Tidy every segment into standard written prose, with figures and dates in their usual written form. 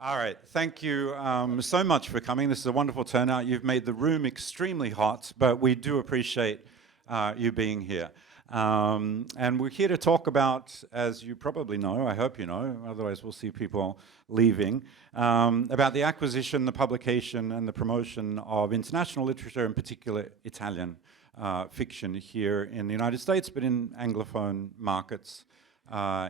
All right, thank you so much for coming. This is a wonderful turnout. You've made the room extremely hot, but we do appreciate you being here. And we're here to talk about, as you probably know, I hope you know, otherwise we'll see people leaving, about the acquisition, the publication, and the promotion of international literature, in particular Italian fiction here in the United States, but in Anglophone markets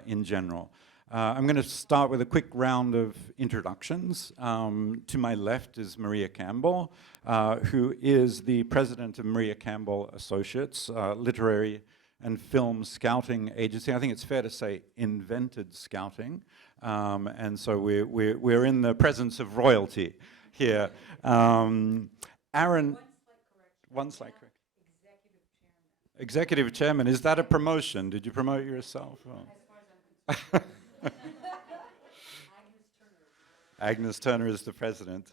in general. I'm going to start with a quick round of introductions. To my left is Maria Campbell, who is the president of Maria Campbell Associates, literary and film scouting agency. I think it's fair to say invented scouting. And so we're in the presence of royalty here. Aaron, one slight correction. Executive chairman. Is that a promotion? Did you promote yourself? Oh. As far as I'm concerned. Agnes Turner is the president.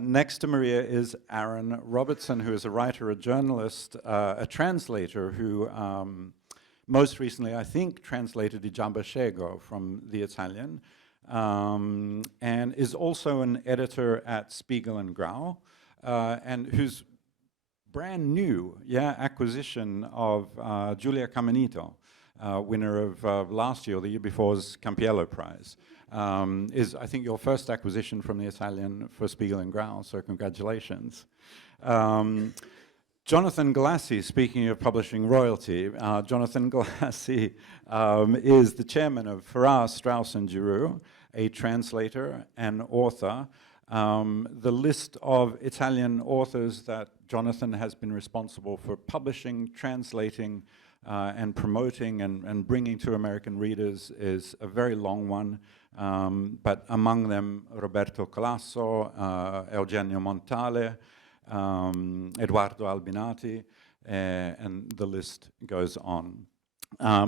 Next to Maria is Aaron Robertson, who is a writer, a journalist, a translator who most recently, I think, translated I Giambascego from the Italian, and is also an editor at Spiegel and Grau, and whose brand new acquisition of Giulia Caminito, winner of last year or the year before's Campiello Prize, is, I think, your first acquisition from the Italian for Spiegel and Grau, so congratulations. Jonathan Galassi, speaking of publishing royalty, Jonathan Galassi is the chairman of Farrar, Straus and Giroux, a translator and author. The list of Italian authors that Jonathan has been responsible for publishing, translating, and promoting and bringing to American readers is a very long one, but among them Roberto Colasso, Eugenio Montale, Edoardo Albinati, and the list goes on.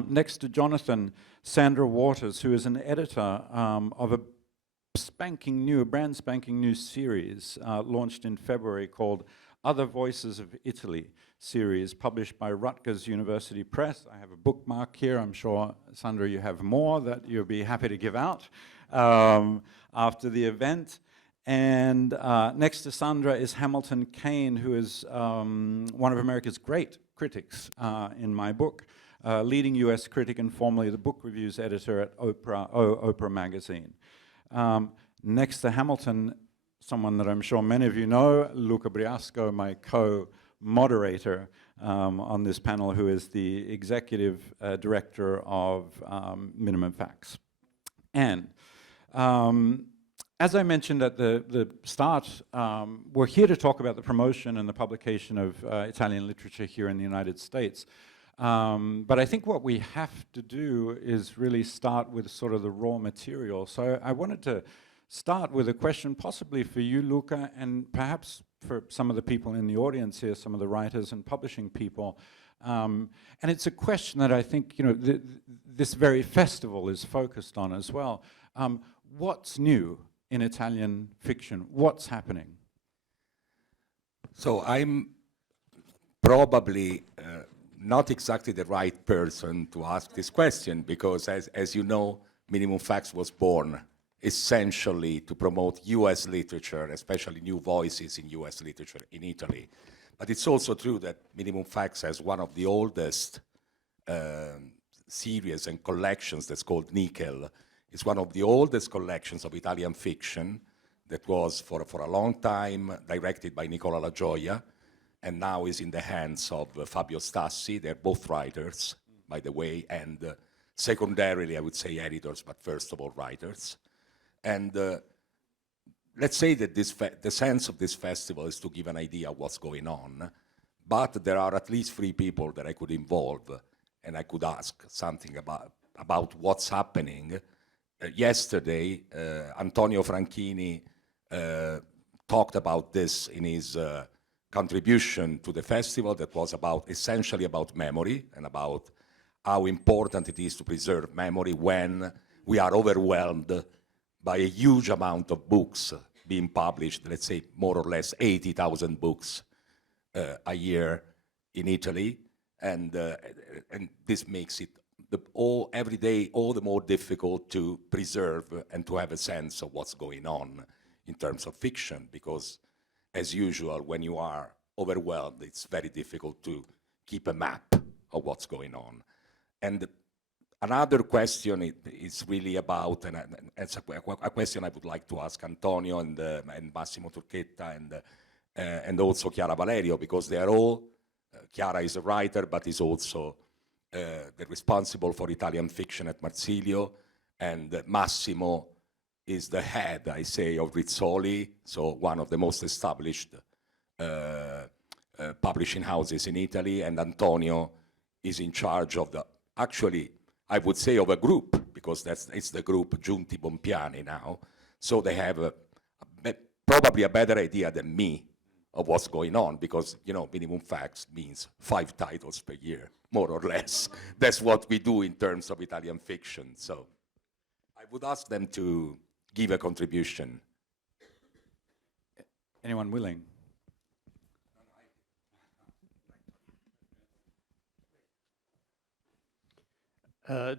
Next to Jonathan, Sandra Waters, who is an editor of a brand spanking new series launched in February called Other Voices of Italy series, published by Rutgers University Press. I have a bookmark here. I'm sure, Sandra, you have more that you'll be happy to give out after the event. And next to Sandra is Hamilton Kane, who is one of America's great critics in my book, leading US critic and formerly the book reviews editor at Oprah magazine. Next to Hamilton, someone that I'm sure many of you know, Luca Briasco, my co-moderator on this panel, who is the executive director of Minimum Facts. And as I mentioned at the start, we're here to talk about the promotion and the publication of Italian literature here in the United States. But I think what we have to do is really start with sort of the raw material. So I wanted to start with a question possibly for you, Luca, and perhaps for some of the people in the audience here, some of the writers and publishing people. And it's a question that I think, you know, this very festival is focused on as well. What's new in Italian fiction? What's happening? So I'm probably not exactly the right person to ask this question, because as you know, Minimum Facts was born essentially to promote US literature, especially new voices in US literature in Italy. But it's also true that Minimum Facts has one of the oldest series and collections that's called Nickel. It's one of the oldest collections of Italian fiction that was for a long time directed by Nicola La Gioia, and now is in the hands of Fabio Stassi. They're both writers, by the way, and secondarily, I would say editors, but first of all, writers. And let's say that the sense of this festival is to give an idea of what's going on, but there are at least 3 people that I could involve, and I could ask something about what's happening. Yesterday, Antonio Franchini talked about this in his contribution to the festival that was essentially about memory and about how important it is to preserve memory when we are overwhelmed by a huge amount of books being published, let's say more or less 80,000 books a year in Italy, and this makes it every day all the more difficult to preserve and to have a sense of what's going on in terms of fiction, because as usual, when you are overwhelmed, it's very difficult to keep a map of what's going on. And another question is really about, and it's a question I would like to ask Antonio and Massimo Turchetta and also Chiara Valerio, because they are all, Chiara is a writer, but is also the responsible for Italian fiction at Marsilio, and Massimo is the head, I say, of RIZZOLI, so one of the most established publishing houses in Italy, and Antonio is in charge of the, actually, I would say of a group, because it's the group Giunti Bompiani now, so they have probably a better idea than me of what's going on, because, you know, minimum facts means 5 titles per year, more or less. That's what we do in terms of Italian fiction, so I would ask them to give a contribution. Anyone willing?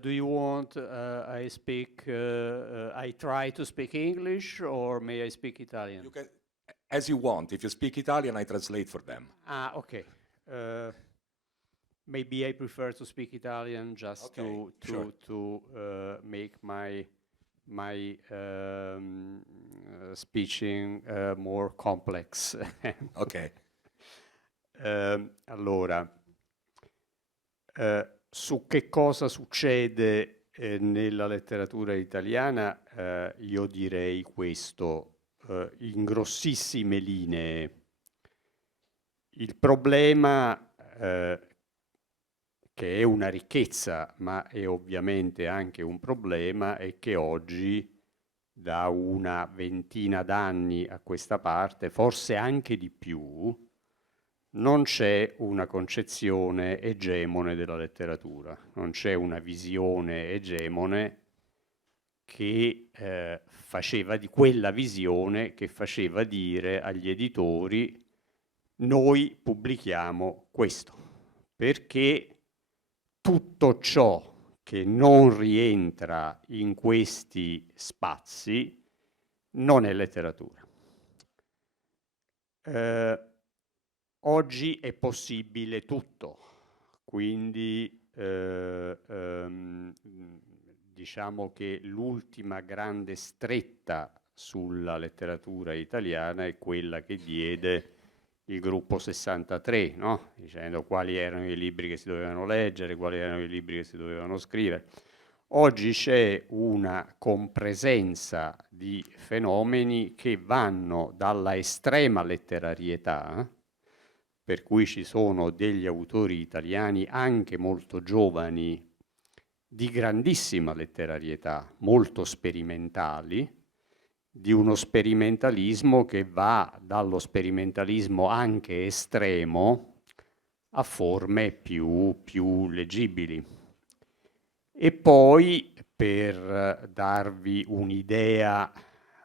Do you want I try to speak English, or may I speak Italian? You can, as you want. If you speak Italian, I translate for them. Ah, okay. Maybe I prefer to speak Italian just to make my speaking more complex. Ok. Allora, su che cosa succede nella letteratura italiana, io direi questo, in grossissime linee. Il problema, che è una ricchezza, ma è ovviamente anche un problema, è che oggi, da una ventina d'anni a questa parte, forse anche di più, non c'è una concezione egemone della letteratura, non c'è una visione egemone che faceva di quella visione che faceva dire agli editori: noi pubblichiamo questo, perché tutto ciò che non rientra in questi spazi non è letteratura. Oggi è possibile tutto, quindi diciamo che l'ultima grande stretta sulla letteratura italiana è quella che diede il gruppo 63, no? Dicendo quali erano i libri che si dovevano leggere, quali erano i libri che si dovevano scrivere. Oggi c'è una compresenza di fenomeni che vanno dalla estrema letterarietà, per cui ci sono degli autori italiani anche molto giovani, di grandissima letterarietà, molto sperimentali, di uno sperimentalismo che va dallo sperimentalismo anche estremo a forme più leggibili. E poi, per darvi un'idea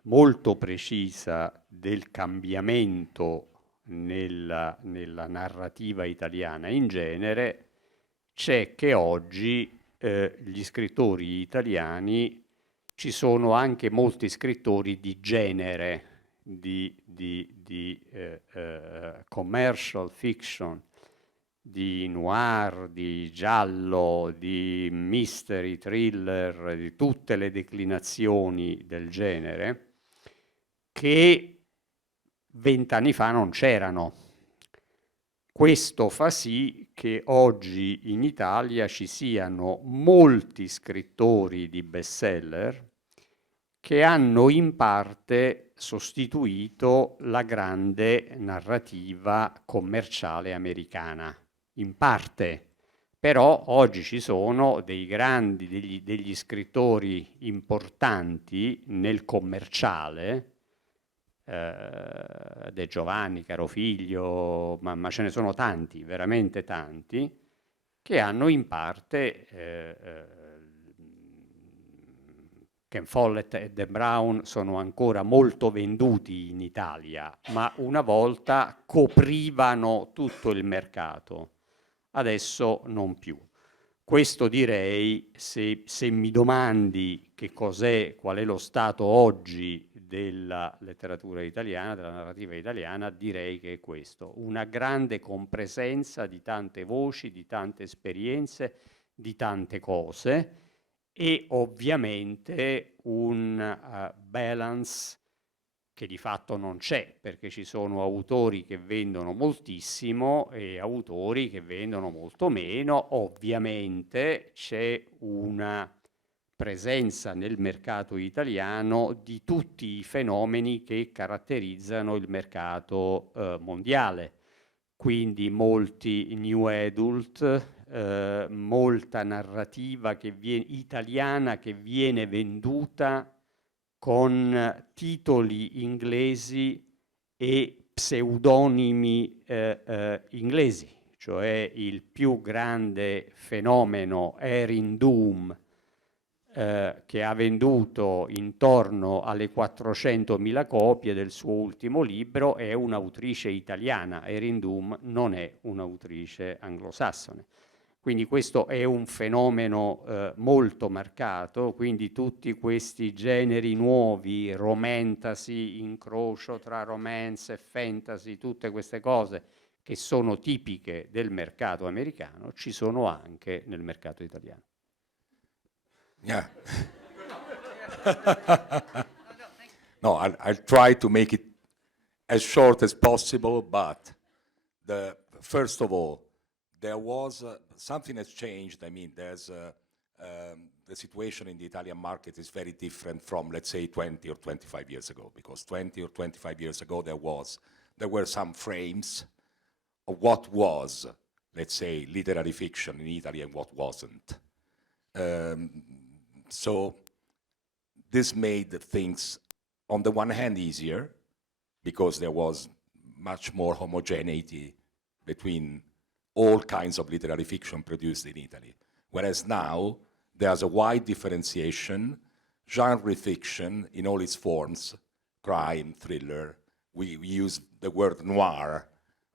molto precisa del cambiamento nella narrativa italiana in genere, c'è che oggi gli scrittori italiani, ci sono anche molti scrittori di genere, di commercial fiction, di noir, di giallo, di mystery, thriller, di tutte le declinazioni del genere, che 20 anni fa non c'erano. Questo fa sì che oggi in Italia ci siano molti scrittori di bestseller che hanno in parte sostituito la grande narrativa commerciale americana. In parte. Però oggi ci sono degli scrittori importanti nel commerciale, De Giovanni, Carofiglio, ma ce ne sono tanti, veramente tanti, che hanno in parte Ken Follett e Dan Brown sono ancora molto venduti in Italia, ma una volta coprivano tutto il mercato, adesso non più. Questo direi, se mi domandi che cos'è, qual è lo stato oggi della letteratura italiana, della narrativa italiana, direi che è questo: una grande compresenza di tante voci, di tante esperienze, di tante cose, e ovviamente un balance che di fatto non c'è, perché ci sono autori che vendono moltissimo e autori che vendono molto meno. Ovviamente c'è una presenza nel mercato italiano di tutti i fenomeni che caratterizzano il mercato mondiale, quindi molti new adult, molta narrativa italiana che viene venduta con titoli inglesi e pseudonimi inglesi, cioè il più grande fenomeno Erin Doom, che ha venduto intorno alle 400.000 copie del suo ultimo libro, è un'autrice italiana. Erin Doom non è un'autrice anglosassone. Quindi questo è un fenomeno molto marcato, quindi tutti questi generi nuovi, romantasy, incrocio tra romance e fantasy, tutte queste cose che sono tipiche del mercato americano, ci sono anche nel mercato italiano. Yeah. No, I'll try to make it as short as possible, but first of all, there was something has changed. I mean, there's the situation in the Italian market is very different from, let's say, 20 or 25 years ago, because 20 or 25 years ago there were some frames of what was, let's say, literary fiction in Italy and what wasn't. So this made things, on the one hand, easier, because there was much more homogeneity between all kinds of literary fiction produced in Italy. Whereas now, there's a wide differentiation, genre fiction in all its forms, crime, thriller. We use the word noir,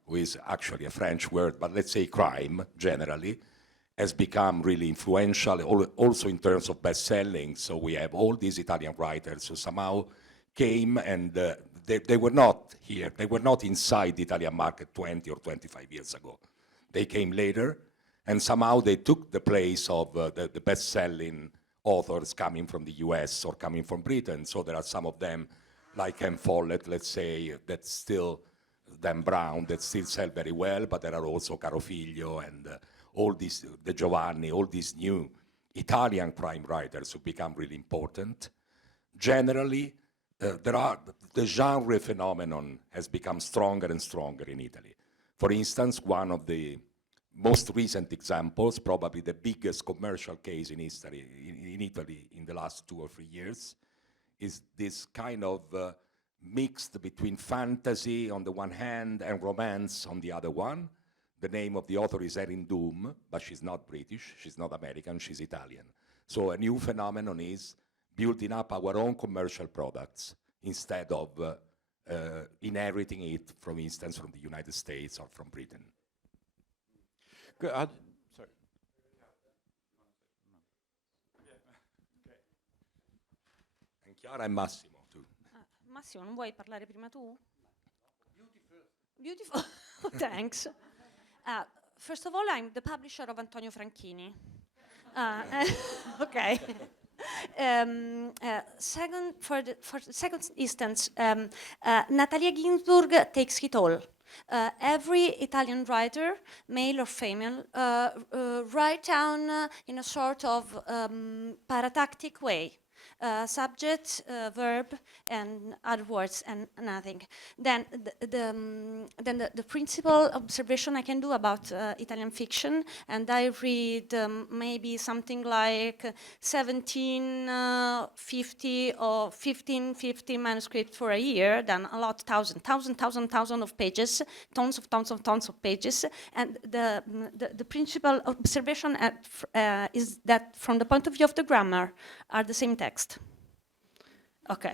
which is actually a French word, but let's say crime, generally, has become really influential, also in terms of best-selling. So we have all these Italian writers who somehow came and they were not here. They were not inside the Italian market 20 or 25 years ago. They came later, and somehow they took the place of the best-selling authors coming from the US or coming from Britain. So there are some of them, like M. Follett, let's say, that still, Dan Brown, that still sell very well, but there are also Caro Figlio and all these, De Giovanni, all these new Italian crime writers who become really important. Generally, the genre phenomenon has become stronger and stronger in Italy. For instance, one of the most recent examples, probably the biggest commercial case in Italy in the last 2 or 3 years, is this kind of mixed between fantasy on the one hand and romance on the other one. The name of the author is Erin Doom, but she's not British, she's not American, she's Italian. So a new phenomenon is building up our own commercial products instead of inheriting it, for instance, from the United States or from Britain. Good. Sorry. And Chiara and Massimo, too. Massimo, non vuoi parlare prima tu? Beautiful. Thanks. First of all, I'm the publisher of Antonio Franchini. Okay. Second, for the second instance, Natalia Ginsburg takes it all. Every Italian writer, male or female, write down in a sort of paratactic way. Subject, verb, and other words, and nothing. Then the principal observation I can do about Italian fiction, and I read maybe something like 1750 or 1550 manuscripts for a year, then a lot, thousand of pages, tons of pages, and the principal observation is that from the point of view of the grammar are the same text. Okay.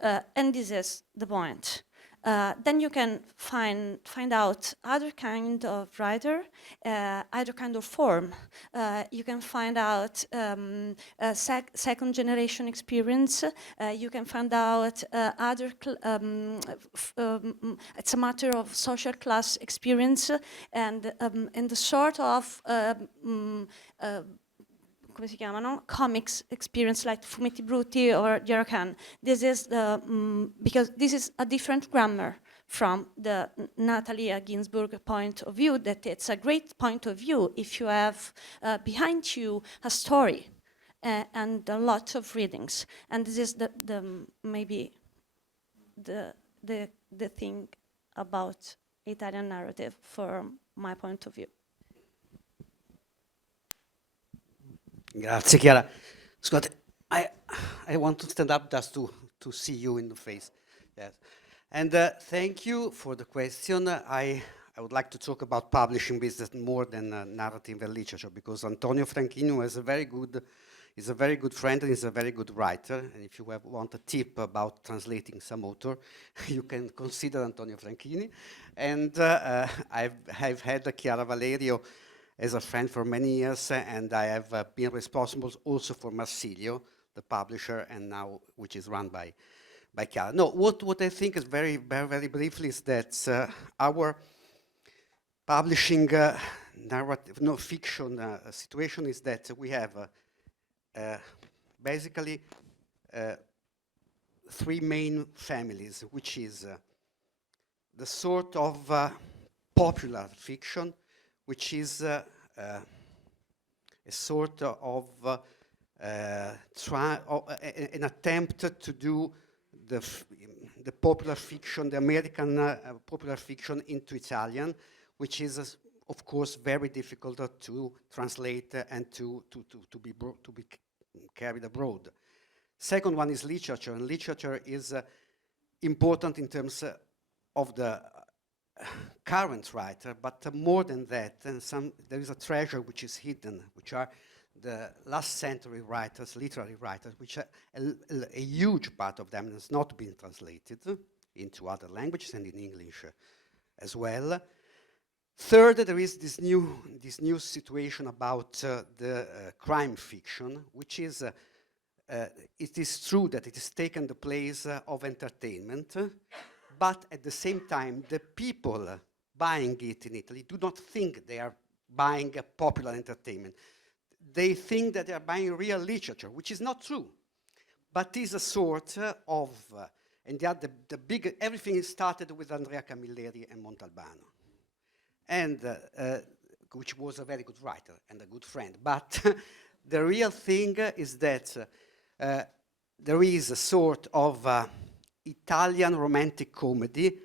And this is the point. Then you can find out other kind of writer, other kind of form. You can find out second generation experience. You can find out other, it's a matter of social class experience and the sort of come si chiamano? Comics experience like Fumetti Brutti or Jarakan. This is the, because this is a different grammar from the Natalia Ginsburg point of view, that it's a great point of view if you have behind you a story and a lot of readings. And this is the maybe the thing about Italian narrative from my point of view. Grazie Chiara. Scusate, I want to stand up just to see you in the face. Yes. And thank you for the question. I would like to talk about publishing business more than narrative and literature, because Antonio Franchini is a very good friend and is a very good writer. And if you want a tip about translating some author, you can consider Antonio Franchini. And I've had Chiara Valerio as a friend for many years, and I have been responsible also for Marsilio, the publisher, and now which is run by Chiara. No, what I think is very briefly is that our publishing narrative, no fiction situation is that we have basically three main families, which is the sort of popular fiction, which is a sort of an attempt to do the popular fiction, the American popular fiction into Italian, which is, of course, very difficult to translate and to be carried abroad. Second one is literature, and literature is important in terms of the current writer, but more than that, there is a treasure which is hidden, which are the last century writers, literary writers, which a huge part of them has not been translated into other languages and in English as well. Third, there is this new situation about the crime fiction, which is, it is true that it has taken the place of entertainment, but at the same time, the people buying it in Italy do not think they are buying a popular entertainment. They think that they are buying real literature, which is not true, but is a sort of, and the big, everything started with Andrea Camilleri and Montalbano, and which was a very good writer and a good friend. But the real thing is that there is a sort of Italian romantic comedy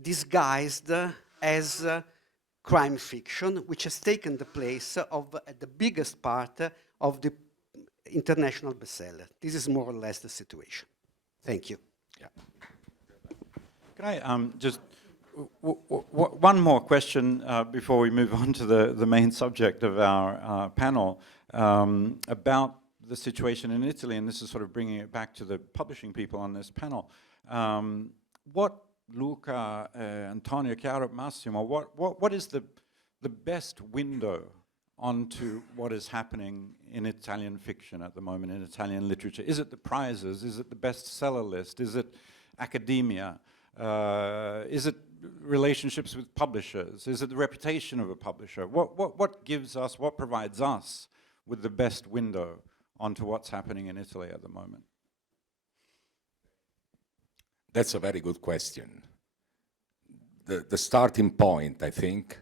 disguised as crime fiction, which has taken the place of the biggest part of the international bestseller. This is more or less the situation. Thank you. Yeah. Can I just one more question before we move on to the main subject of our panel about the situation in Italy, and this is sort of bringing it back to the publishing people on this panel. What, Luca, Antonio, Chiara, Massimo, what is the best window onto what is happening in Italian fiction at the moment, in Italian literature? Is it the prizes? Is it the bestseller list? Is it academia? Is it relationships with publishers? Is it the reputation of a publisher? What gives us, what provides us with the best window onto what's happening in Italy at the moment? That's a very good question. The starting point, I think,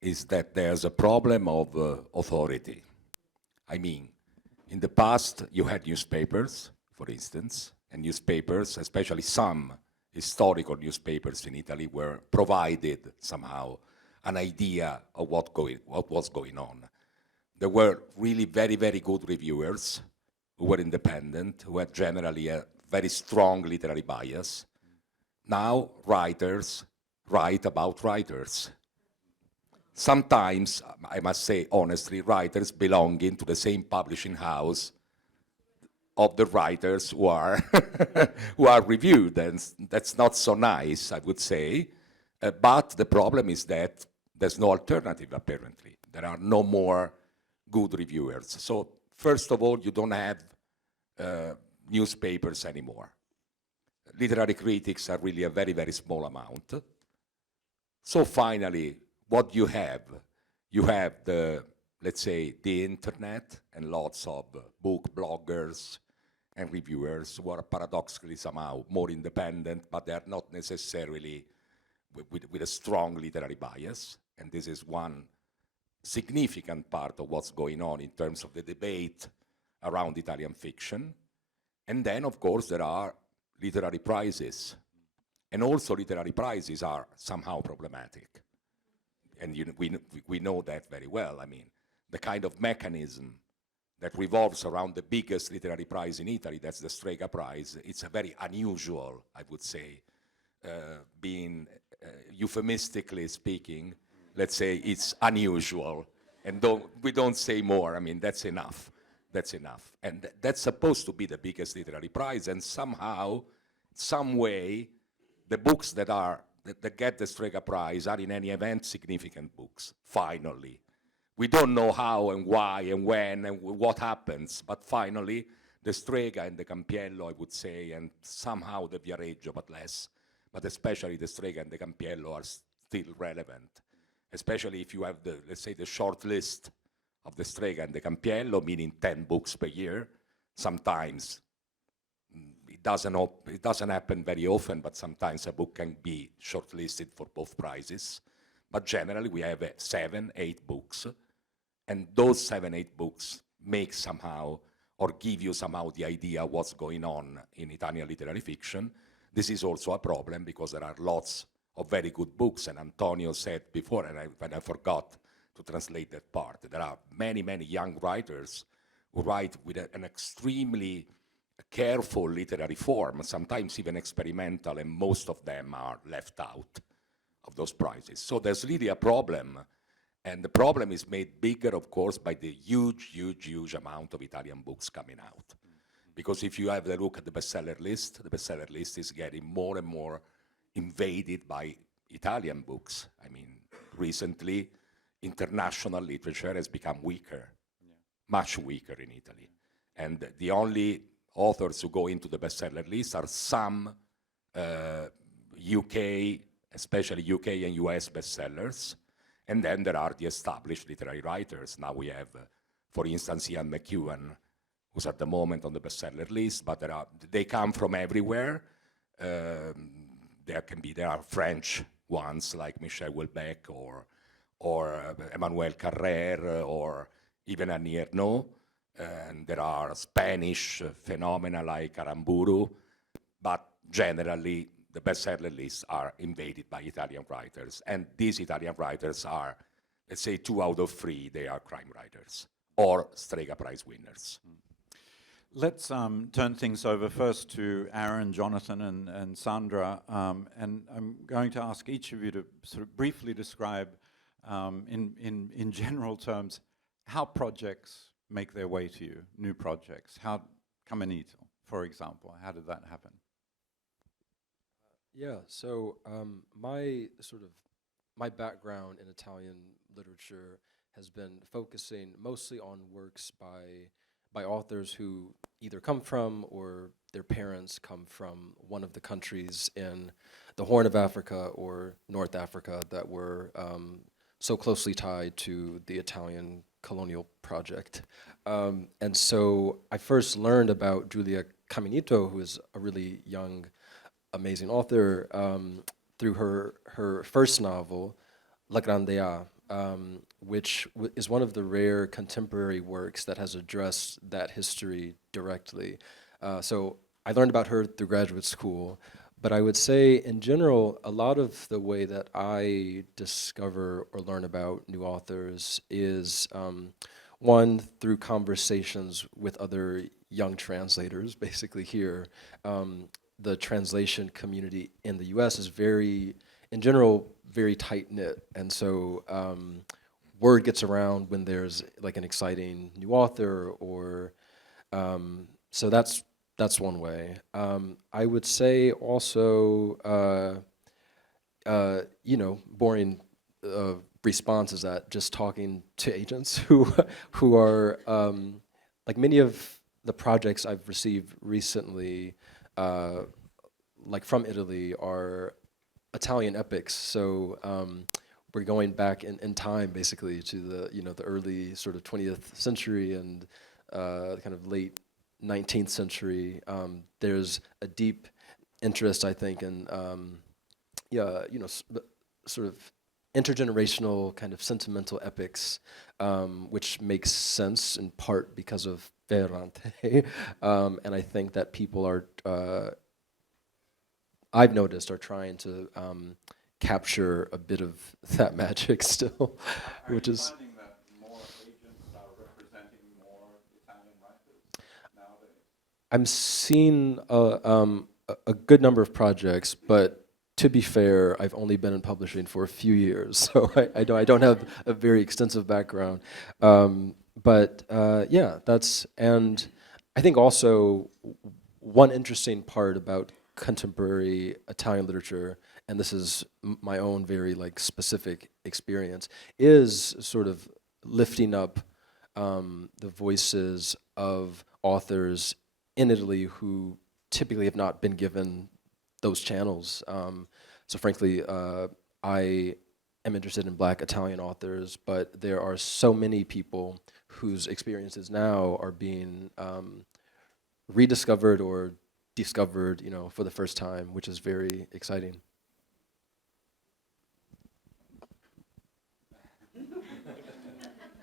is that there's a problem of authority. I mean, in the past, you had newspapers, for instance, and newspapers, especially some historical newspapers in Italy, were provided somehow an idea of what was going on. There were really very, very good reviewers who were independent, who had generally a very strong literary bias. Now writers write about writers. Sometimes, I must say honestly, writers belonging to the same publishing house of the writers who are who are reviewed, and that's not so nice, I would say. But the problem is that there's no alternative, apparently. There are no more good reviewers. So first of all, you don't have newspapers anymore. Literary critics are really a very, very small amount. So finally, what you have the, let's say, the internet and lots of book bloggers and reviewers who are paradoxically somehow more independent, but they are not necessarily with a strong literary bias. And this is one significant part of what's going on in terms of the debate around Italian fiction. And then, of course, there are literary prizes. And also literary prizes are somehow problematic. And we know that very well. I mean, the kind of mechanism that revolves around the biggest literary prize in Italy, that's the Strega Prize, it's a very unusual, I would say, being euphemistically speaking, let's say it's unusual. And we don't say more. I mean, that's enough. That's enough. And that's supposed to be the biggest literary prize. And somehow, some way, the books that get the Strega Prize are in any event significant books, finally. We don't know how and why and when and what happens, but finally, the Strega and the Campiello, I would say, and somehow the Viareggio, but less, but especially the Strega and the Campiello are still relevant, especially if you have the, let's say, the short list of the Strega and the Campiello, meaning 10 books per year. Sometimes it doesn't happen very often, but sometimes a book can be shortlisted for both prizes. But generally, we have 7, 8 books, and those 7, 8 books make somehow, or give you somehow the idea what's going on in Italian literary fiction. This is also a problem because there are lots of very good books, and Antonio said before, and I forgot to translate that part, there are many, many young writers who write with an extremely careful literary form, sometimes even experimental, and most of them are left out of those prizes. So there's really a problem, and the problem is made bigger, of course, by the huge, huge, huge amount of Italian books coming out. Because if you have a look at the bestseller list is getting more and more invaded by Italian books. I mean, recently, international literature has become weaker, much weaker in Italy. And the only authors who go into the bestseller list are some UK, especially UK and US bestsellers, and then there are the established literary writers. Now we have, for instance, Ian McEwan, who's at the moment on the bestseller list, but they come from everywhere. There are French ones like Michel Houellebecq or Emmanuel Carrère or even Annie Ernaux. And there are Spanish phenomena like Aramburu, but generally the bestseller lists are invaded by Italian writers. And these Italian writers are, let's say, 2 out of 3, they are crime writers or Strega Prize winners. Let's turn things over first to Aaron, Jonathan, and Sandra. And I'm going to ask each of you to sort of briefly describe, in general terms, how projects make their way to you, new projects. How Caminito, for example, how did that happen? Yeah, so my background in Italian literature has been focusing mostly on works by authors who either come from or their parents come from one of the countries in the Horn of Africa or North Africa that were so closely tied to the Italian colonial project. And so I first learned about Giulia Caminito, who is a really young, amazing author, through her first novel, La Grande A, which is one of the rare contemporary works that has addressed that history directly. So I learned about her through graduate school, but I would say in general, a lot of the way that I discover or learn about new authors is one, through conversations with other young translators, basically here. The translation community in the US is in general, very tight-knit, and so word gets around when there's like an exciting new author or So that's one way. I would say also, you know, boring response is that just talking to agents who are like many of the projects I've received recently, like from Italy, are Italian epics. So we're going back in time basically to the early sort of 20th century and kind of late 19th century. There's a deep interest, I think, in sort of intergenerational kind of sentimental epics, which makes sense in part because of Ferrante. And I think that people are, I've noticed, are trying to capture a bit of that magic still, which is. Finding that more agents are representing more Italian writers nowadays? I'm seeing a good number of projects, but to be fair, I've only been in publishing for a few years, so I don't have a very extensive background. But yeah, and I think also one interesting part about contemporary Italian literature, and this is my own very like specific experience, is sort of lifting up the voices of authors in Italy who typically have not been given those channels. So frankly, I am interested in Black Italian authors, but there are so many people whose experiences now are being rediscovered or discovered, you know, for the first time, which is very exciting.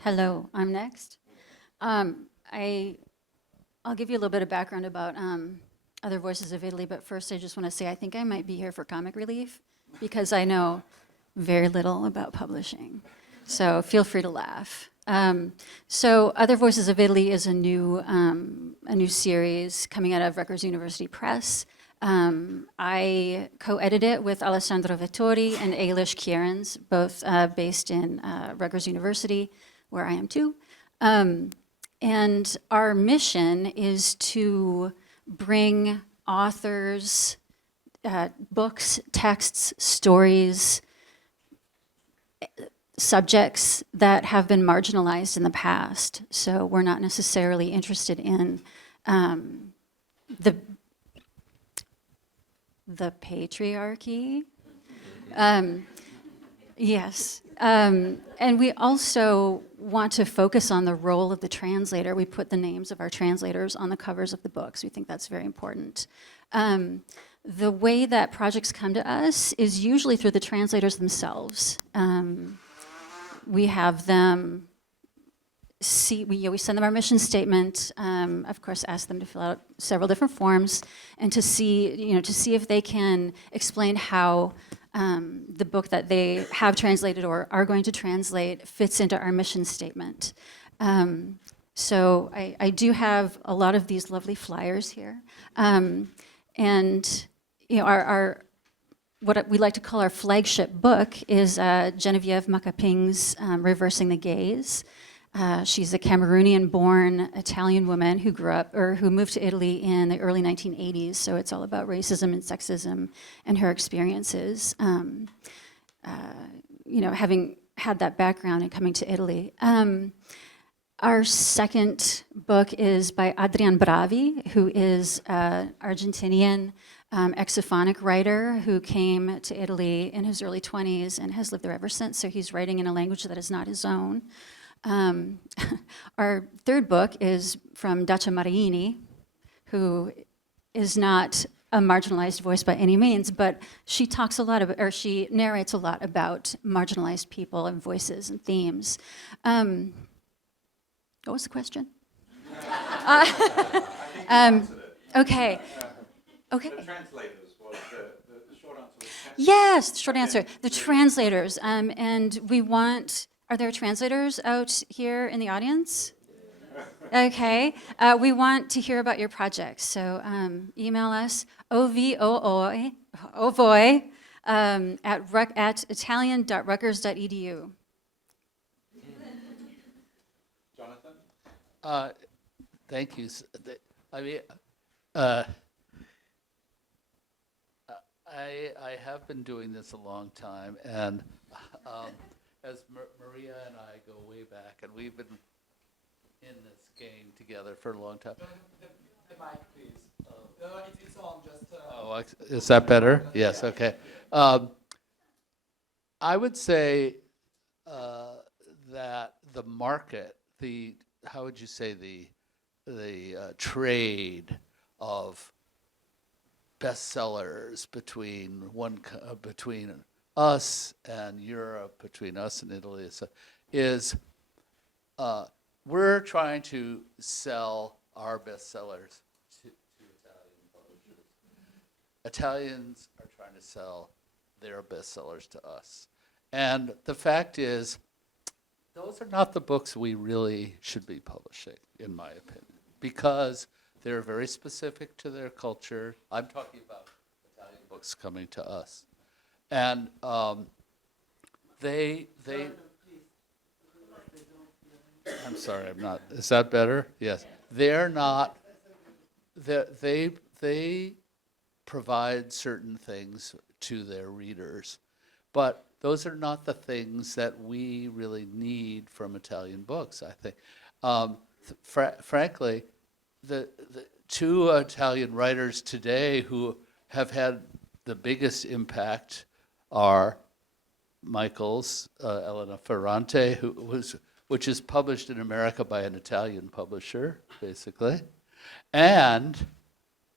Hello, I'm next. I'll give you a little bit of background about Other Voices of Italy, but first I just want to say I think I might be here for comic relief because I know very little about publishing. So feel free to laugh. So Other Voices of Italy is a new series coming out of Rutgers University Press. I co-edited it with Alessandro Vettori and Eilish Kierans, both based in Rutgers University, where I am too. And our mission is to bring authors, books, texts, stories, subjects that have been marginalized in the past. So we're not necessarily interested in the patriarchy. Yes. And we also want to focus on the role of the translator. We put the names of our translators on the covers of the books. We think that's very important. The way that projects come to us is usually through the translators themselves. We have them we send them our mission statement, of course ask them to fill out several different forms, and to see if they can explain how the book that they have translated or are going to translate fits into our mission statement. So I do have a lot of these lovely flyers here. And what we like to call our flagship book is Genevieve Macaping's Reversing the Gaze. She's a Cameroonian-born Italian woman who who moved to Italy in the early 1980s. So it's all about racism and sexism and her experiences, having had that background and coming to Italy. Our second book is by Adrian Bravi, who is an Argentinian exophonic writer who came to Italy in his early 20s and has lived there ever since. So he's writing in a language that is not his own. Our third book is from Dacia Mariini, who is not a marginalized voice by any means, but she talks a lot about, or she narrates a lot about marginalized people and voices and themes. What was the question? Okay. Okay. The translators was the short answer. Yes, the short answer. The translators, and we want. Are there translators out here in the audience? Okay. We want to hear about your projects, so email us ovoy at italian.rutgers.edu. Jonathan? Thank you. I mean, I have been doing this a long time, and as Maria and I go way back, and we've been in this game together for a long time. The mic, please. It's on, just... Oh, is that better? Yes, okay. I would say that the market, how would you say, the trade of bestsellers between us and Europe, between us and Italy, is we're trying to sell our bestsellers to Italian publishers. Italians are trying to sell their bestsellers to us. And the fact is, those are not the books we really should be publishing, in my opinion, because they're very specific to their culture. I'm talking about Italian books coming to us. And they I'm sorry, I'm not, is that better? Yes. They're not, they provide certain things to their readers, but those are not the things that we really need from Italian books, I think. Frankly, the two Italian writers today who have had the biggest impact are Michael's Elena Ferrante, which is published in America by an Italian publisher, basically, and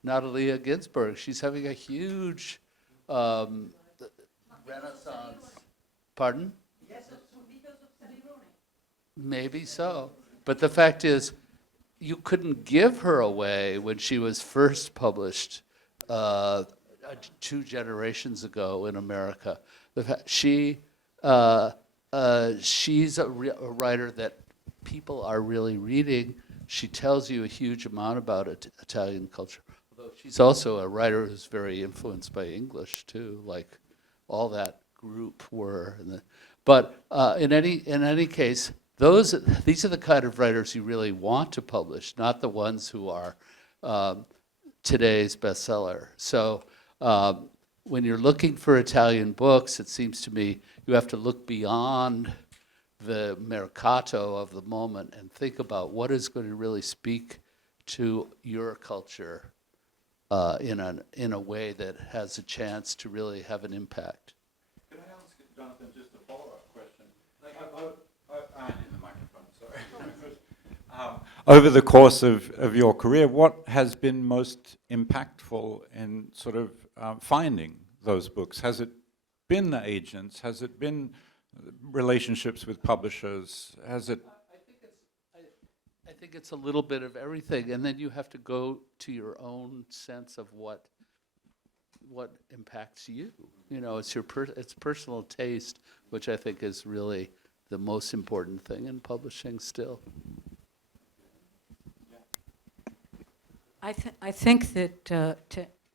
Natalia Ginsburg. She's having a huge renaissance. Pardon? Yes, because of Zerilli. Maybe so. But the fact is, you couldn't give her away when she was first published 2 generations ago in America. She's a writer that people are really reading. She tells you a huge amount about Italian culture. Although she's also a writer who's very influenced by English too, like all that group were. But in any case, these are the kind of writers you really want to publish, not the ones who are today's bestseller. So when you're looking for Italian books, it seems to me you have to look beyond the mercato of the moment and think about what is going to really speak to your culture in a way that has a chance to really have an impact. Can I ask Jonathan just a follow-up question? I need the microphone, sorry. Over the course of your career, what has been most impactful in sort of finding those books? Has it been the agents? Has it been relationships with publishers? Has it? I think it's a little bit of everything, and then you have to go to your own sense of what impacts you. You know, it's it's personal taste, which I think is really the most important thing in publishing still. I think that to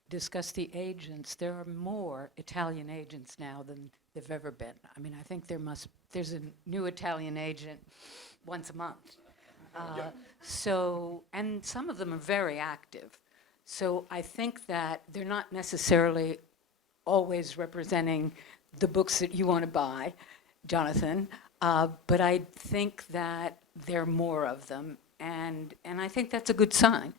discuss the agents, there are more Italian agents now than there've ever been. I mean, I think there's a new Italian agent once a month. So, and some of them are very active. So I think that they're not necessarily always representing the books that you want to buy, Jonathan, but I think that there are more of them, and I think that's a good sign.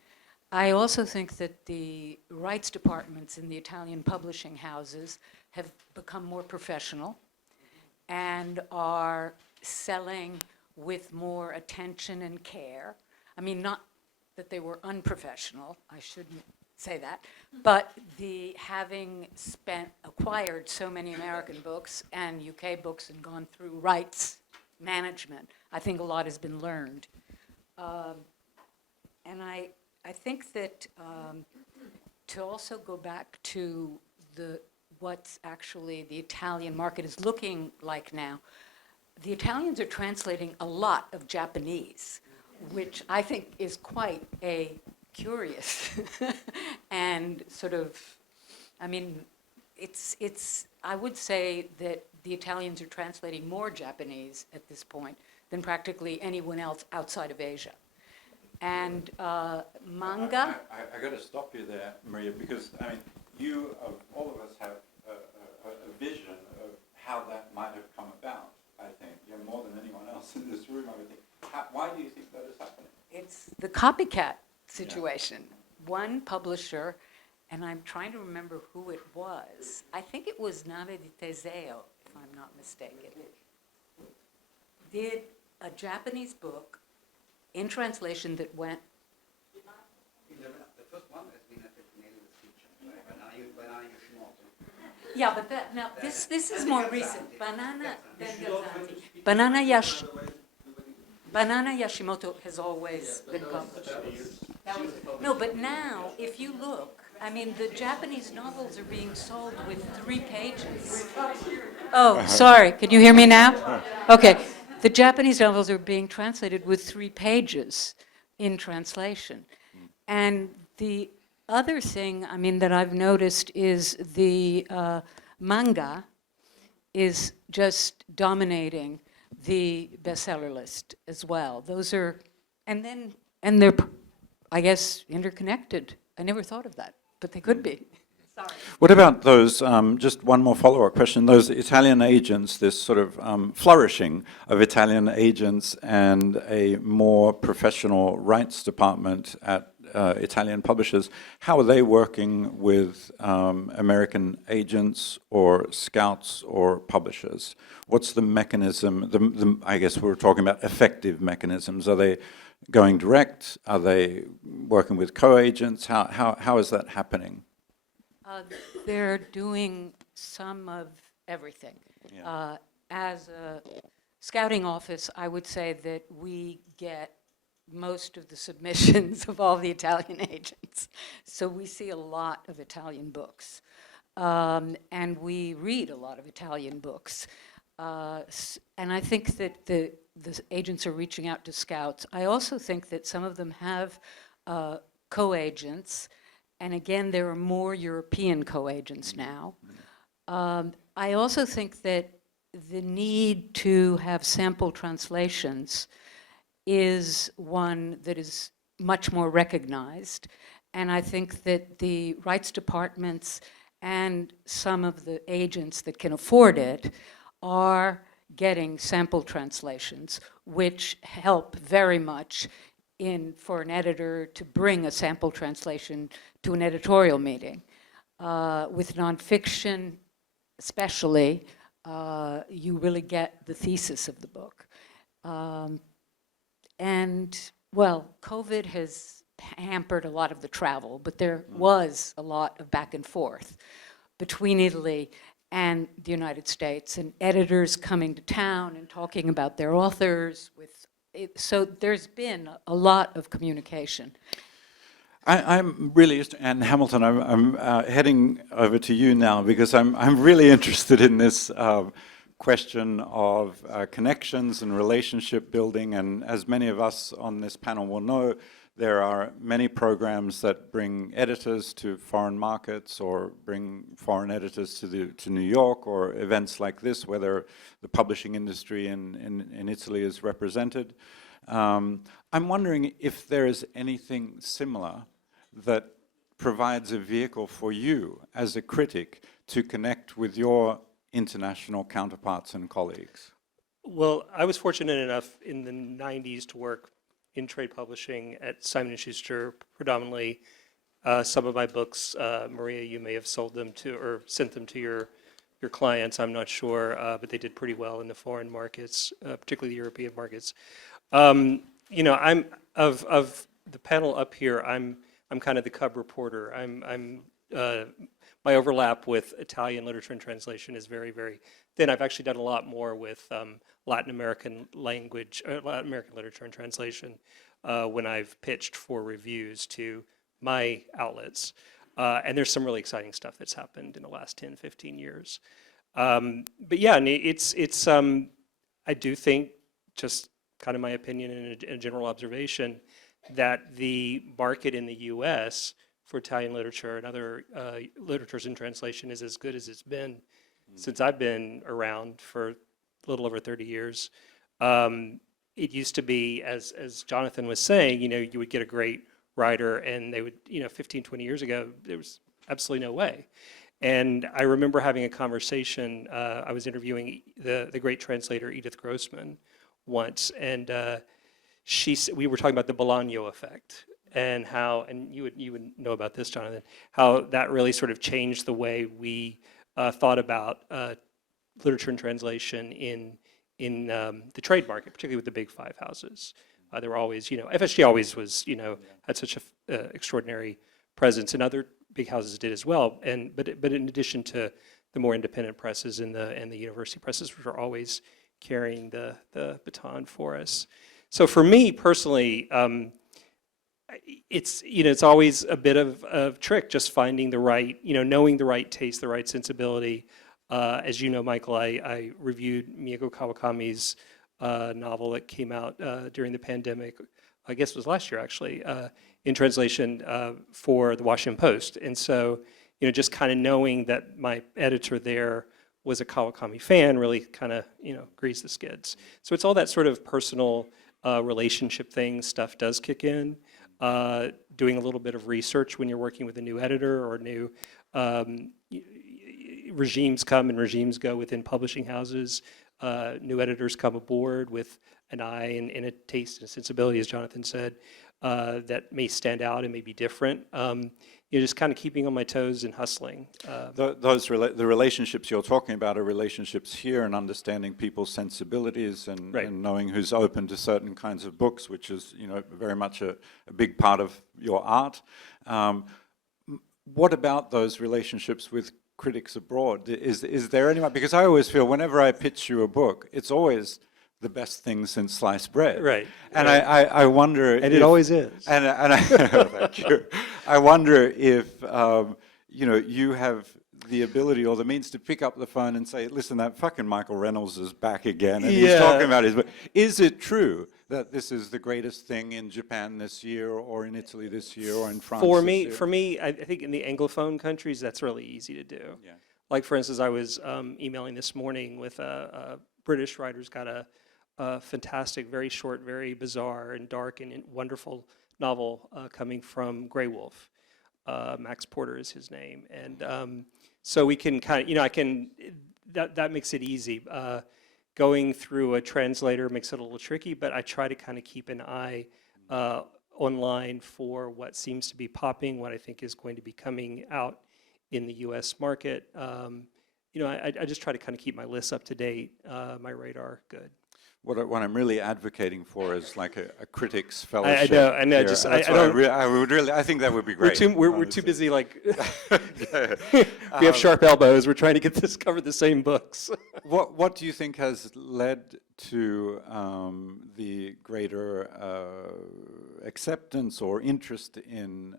I also think that the rights departments in the Italian publishing houses have become more professional and are selling with more attention and care. I mean, not that they were unprofessional, I shouldn't say that, but having acquired so many American books and UK books and gone through rights management, I think a lot has been learned. And I think that to also go back to what's actually the Italian market is looking like now, the Italians are translating a lot of Japanese, which I think is quite a curious and sort of, I mean, I would say that the Italians are translating more Japanese at this point than practically anyone else outside of Asia. and manga. I got to stop you there, Maria, because I mean, you of all of us have a vision of how that might have come about. I think you're more than anyone else in this room. I would think. Why do you think that is happening? It's the copycat situation. Yeah. One publisher, and I'm trying to remember who it was. I think it was Nave di Teseo, if I'm not mistaken. Did a Japanese book in translation that went. The first one has been at the Canadian Fiction, Banana Yoshimoto. Yeah, but that, now this is more recent. Banana Yashimoto has always been published. No, but now, if you look, I mean, the Japanese novels are being sold with 3 pages. Oh, sorry, can you hear me now? Okay, the Japanese novels are being translated with 3 pages in translation. And the other thing, I mean, that I've noticed is the manga is just dominating the bestseller list as well. Those are, and they're, I guess, interconnected. I never thought of that, but they could be. Sorry. What about those, just one more follow-up question, those Italian agents, this sort of flourishing of Italian agents and a more professional rights department at Italian publishers, how are they working with American agents or scouts or publishers? What's the mechanism, I guess we're talking about effective mechanisms. Are they going direct? Are they working with co-agents? How is that happening? They're doing some of everything. Yeah. As a scouting office, I would say that we get most of the submissions of all the Italian agents. So we see a lot of Italian books. And we read a lot of Italian books. And I think that the agents are reaching out to scouts. I also think that some of them have co-agents. And again, there are more European co-agents now. I also think that the need to have sample translations is one that is much more recognized. And I think that the rights departments and some of the agents that can afford it are getting sample translations, which help very much for an editor to bring a sample translation to an editorial meeting. With nonfiction, especially, you really get the thesis of the book. And, well, COVID has hampered a lot of the travel, but there was a lot of back and forth between Italy and the United States, and editors coming to town and talking about their authors. So there's been a lot of communication. I'm really, and Hamilton, I'm heading over to you now because I'm really interested in this question of connections and relationship building, and as many of us on this panel will know, there are many programs that bring editors to foreign markets or bring foreign editors to New York, or events like this where the publishing industry in Italy is represented. I'm wondering if there is anything similar that provides a vehicle for you as a critic to connect with your international counterparts and colleagues. Well, I was fortunate enough in the 90s to work in trade publishing at Simon & Schuster predominantly. Some of my books, Maria, you may have sold them to or sent them to your clients, I'm not sure, but they did pretty well in the foreign markets, particularly the European markets. You know, I'm of the panel up here, I'm kind of the cub reporter. My overlap with Italian literature and translation is very, very thin. I've actually done a lot more with Latin American literature and translation when I've pitched for reviews to my outlets. And there's some really exciting stuff that's happened in the last 10, 15 years. But yeah, I do think, just kind of my opinion and a general observation, that the market in the US for Italian literature and other literatures in translation is as good as it's been since I've been around for a little over 30 years. You it used to be, as Jonathan was saying, you know, you would get a great writer and they would, you know, 15, 20 years ago, there was absolutely no way. And I remember having a conversation, I was interviewing the great translator Edith Grossman once, and we were talking about the Bolaño effect and how, and you would know about this, Jonathan, how that really sort of changed the way we thought about literature and translation in the trade market, particularly with the big five houses. There were always, you know, FSG always was, you know, had such an extraordinary presence, and other big houses did as well. But in addition to the more independent presses and the university presses, which were always carrying the baton for us. So for me personally, it's, you know, it's always a bit of a trick, just finding the right, you know, knowing the right taste, the right sensibility. As you know, Michael, I reviewed Mieko Kawakami's novel that came out during the pandemic, I guess it was last year actually, in translation for the Washington Post. And so, you know, just kind of knowing that my editor there was a Kawakami fan really kind of, you know, greased the skids. So it's all that sort of personal relationship thing, stuff does kick in. Doing a little bit of research when you're working with a new editor or new regimes come and regimes go within publishing houses. New editors come aboard with an eye and a taste and a sensibility, as Jonathan said, that may stand out and may be different. You know, just kind of keeping on my toes and hustling. The relationships you're talking about are relationships here and understanding people's sensibilities and, Right. and knowing who's open to certain kinds of books, which is, you know, very much a big part of your art. What about those relationships with critics abroad? Is there anyone? Because I always feel whenever I pitch you a book, it's always the best thing since sliced bread. Right. And right. I wonder And it always is. And thank you. I wonder if, you know, you have the ability or the means to pick up the phone and say, listen, that fucking Michael Reynolds is back again, and he's talking about his book. Is it true that this is the greatest thing in Japan this year, or in Italy this year, or in France For this year? me, I think in the Anglophone countries, that's really easy to do. Yeah. Like, for instance, I was emailing this morning with a British writer's got a fantastic, very short, very bizarre and dark and wonderful novel coming from Grey Wolf. Max Porter is his name. And so we can kind of, you know, that makes it easy. Going through a translator makes it a little tricky, but I try to kind of keep an eye online for what seems to be popping, what I think is going to be coming out in the U.S. market. You know, I just try to kind of keep my list up to date, my radar good. What I'm really advocating for is like a critics fellowship. I know. here. Just That's I what don't. I would really. I think that would be great. We're too busy. Like we have sharp elbows. We're trying to get this cover the same books. What do you think has led to the greater acceptance or interest in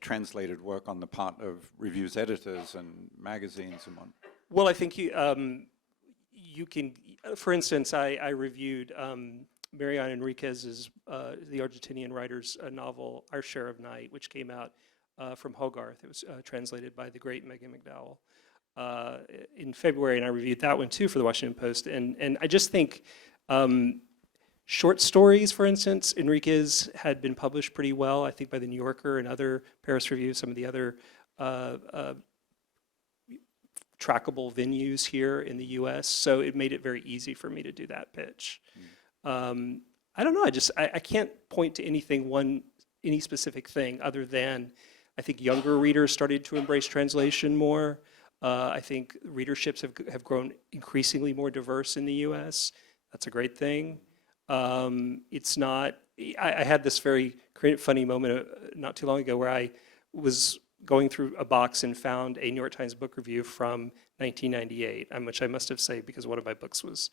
translated work on the part of reviews editors and magazines and one? Well, I think you can. For instance, I reviewed Mariana Enriquez's, the Argentinian writer's novel, Our Share of Night, which came out from Hogarth. It was translated by the great Megan McDowell in February, and I reviewed that one too for the Washington Post. And I just think short stories, for instance, Enriquez had been published pretty well, I think, by the New Yorker and other Paris Review, some of the other trackable venues here in the U.S., so it made it very easy for me to do that pitch. I don't know, I can't point to any specific thing other than I think younger readers started to embrace translation more. I think readerships have grown increasingly more diverse in the U.S. That's a great thing. It's not, I had this very funny moment not too long ago where I was going through a box and found a New York Times book review from 1998, which I must have saved because one of my books was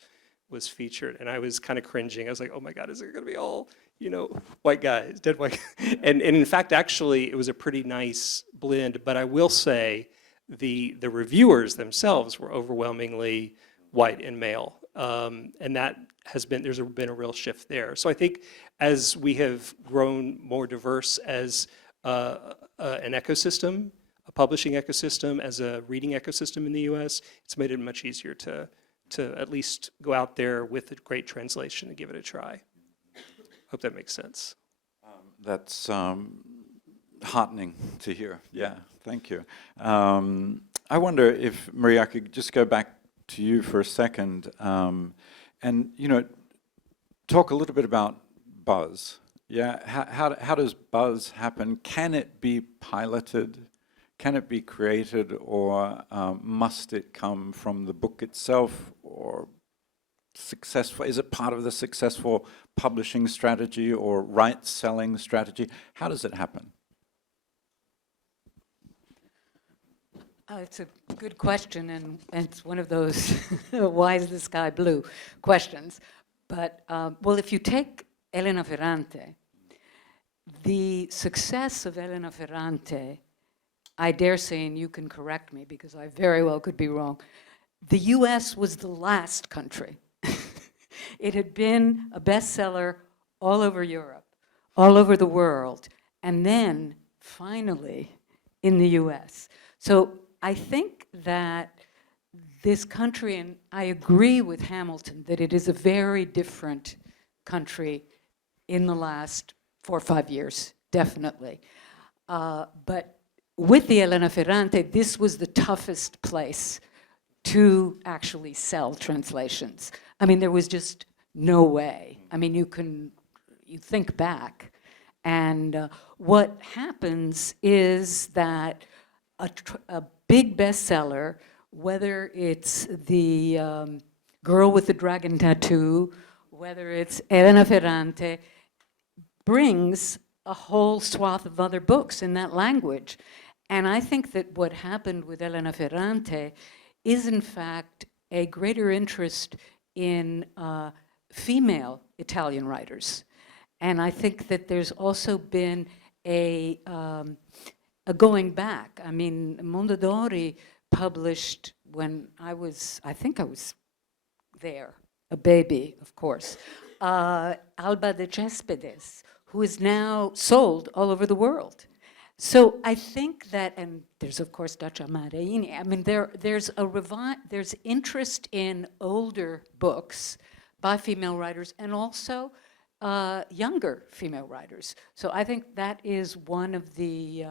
featured, and I was kind of cringing. I was like, oh my God, is it going to be all, you know, white guys, dead white guys? And in fact, actually, it was a pretty nice blend, but I will say the reviewers themselves were overwhelmingly white and male, and that there's been a real shift there. So I think as we have grown more diverse as an ecosystem, a publishing ecosystem, as a reading ecosystem in the U.S., it's made it much easier to to at least go out there with a great translation and give it a try. Hope that makes sense. That's heartening to hear. Yeah, thank you. I wonder if, Maria, I could just go back to you for a second and, you know, talk a little bit about buzz. Yeah, how does buzz happen? Can it be piloted? Can it be created, or must it come from the book itself, or successful? Is it part of the successful publishing strategy or rights selling strategy? How does it happen? It's a good question, and it's one of those why is the sky blue questions. But, well, if you take Elena Ferrante, the success of Elena Ferrante, I dare say, and you can correct me because I very well could be wrong, the US was the last country. It had been a bestseller all over Europe, all over the world, and then finally in the US. So I think that this country, and I agree with Hamilton, that it is a very different country in the last 4 or 5 years, definitely. But with the Elena Ferrante, this was the toughest place to actually sell translations. I mean, there was just no way. I mean, you think back, and what happens is that a big bestseller, whether it's the Girl with the Dragon Tattoo, whether it's Elena Ferrante, brings a whole swath of other books in that language. And I think that what happened with Elena Ferrante is, in fact, a greater interest in female Italian writers. And I think that there's also been a going back. I mean, Mondadori published when I think I was there, a baby, of course, Alba de Cespedes, who is now sold all over the world. So I think that, and there's of course Dacia Marini. I mean, there's interest in older books by female writers and also younger female writers. So I think that is one of the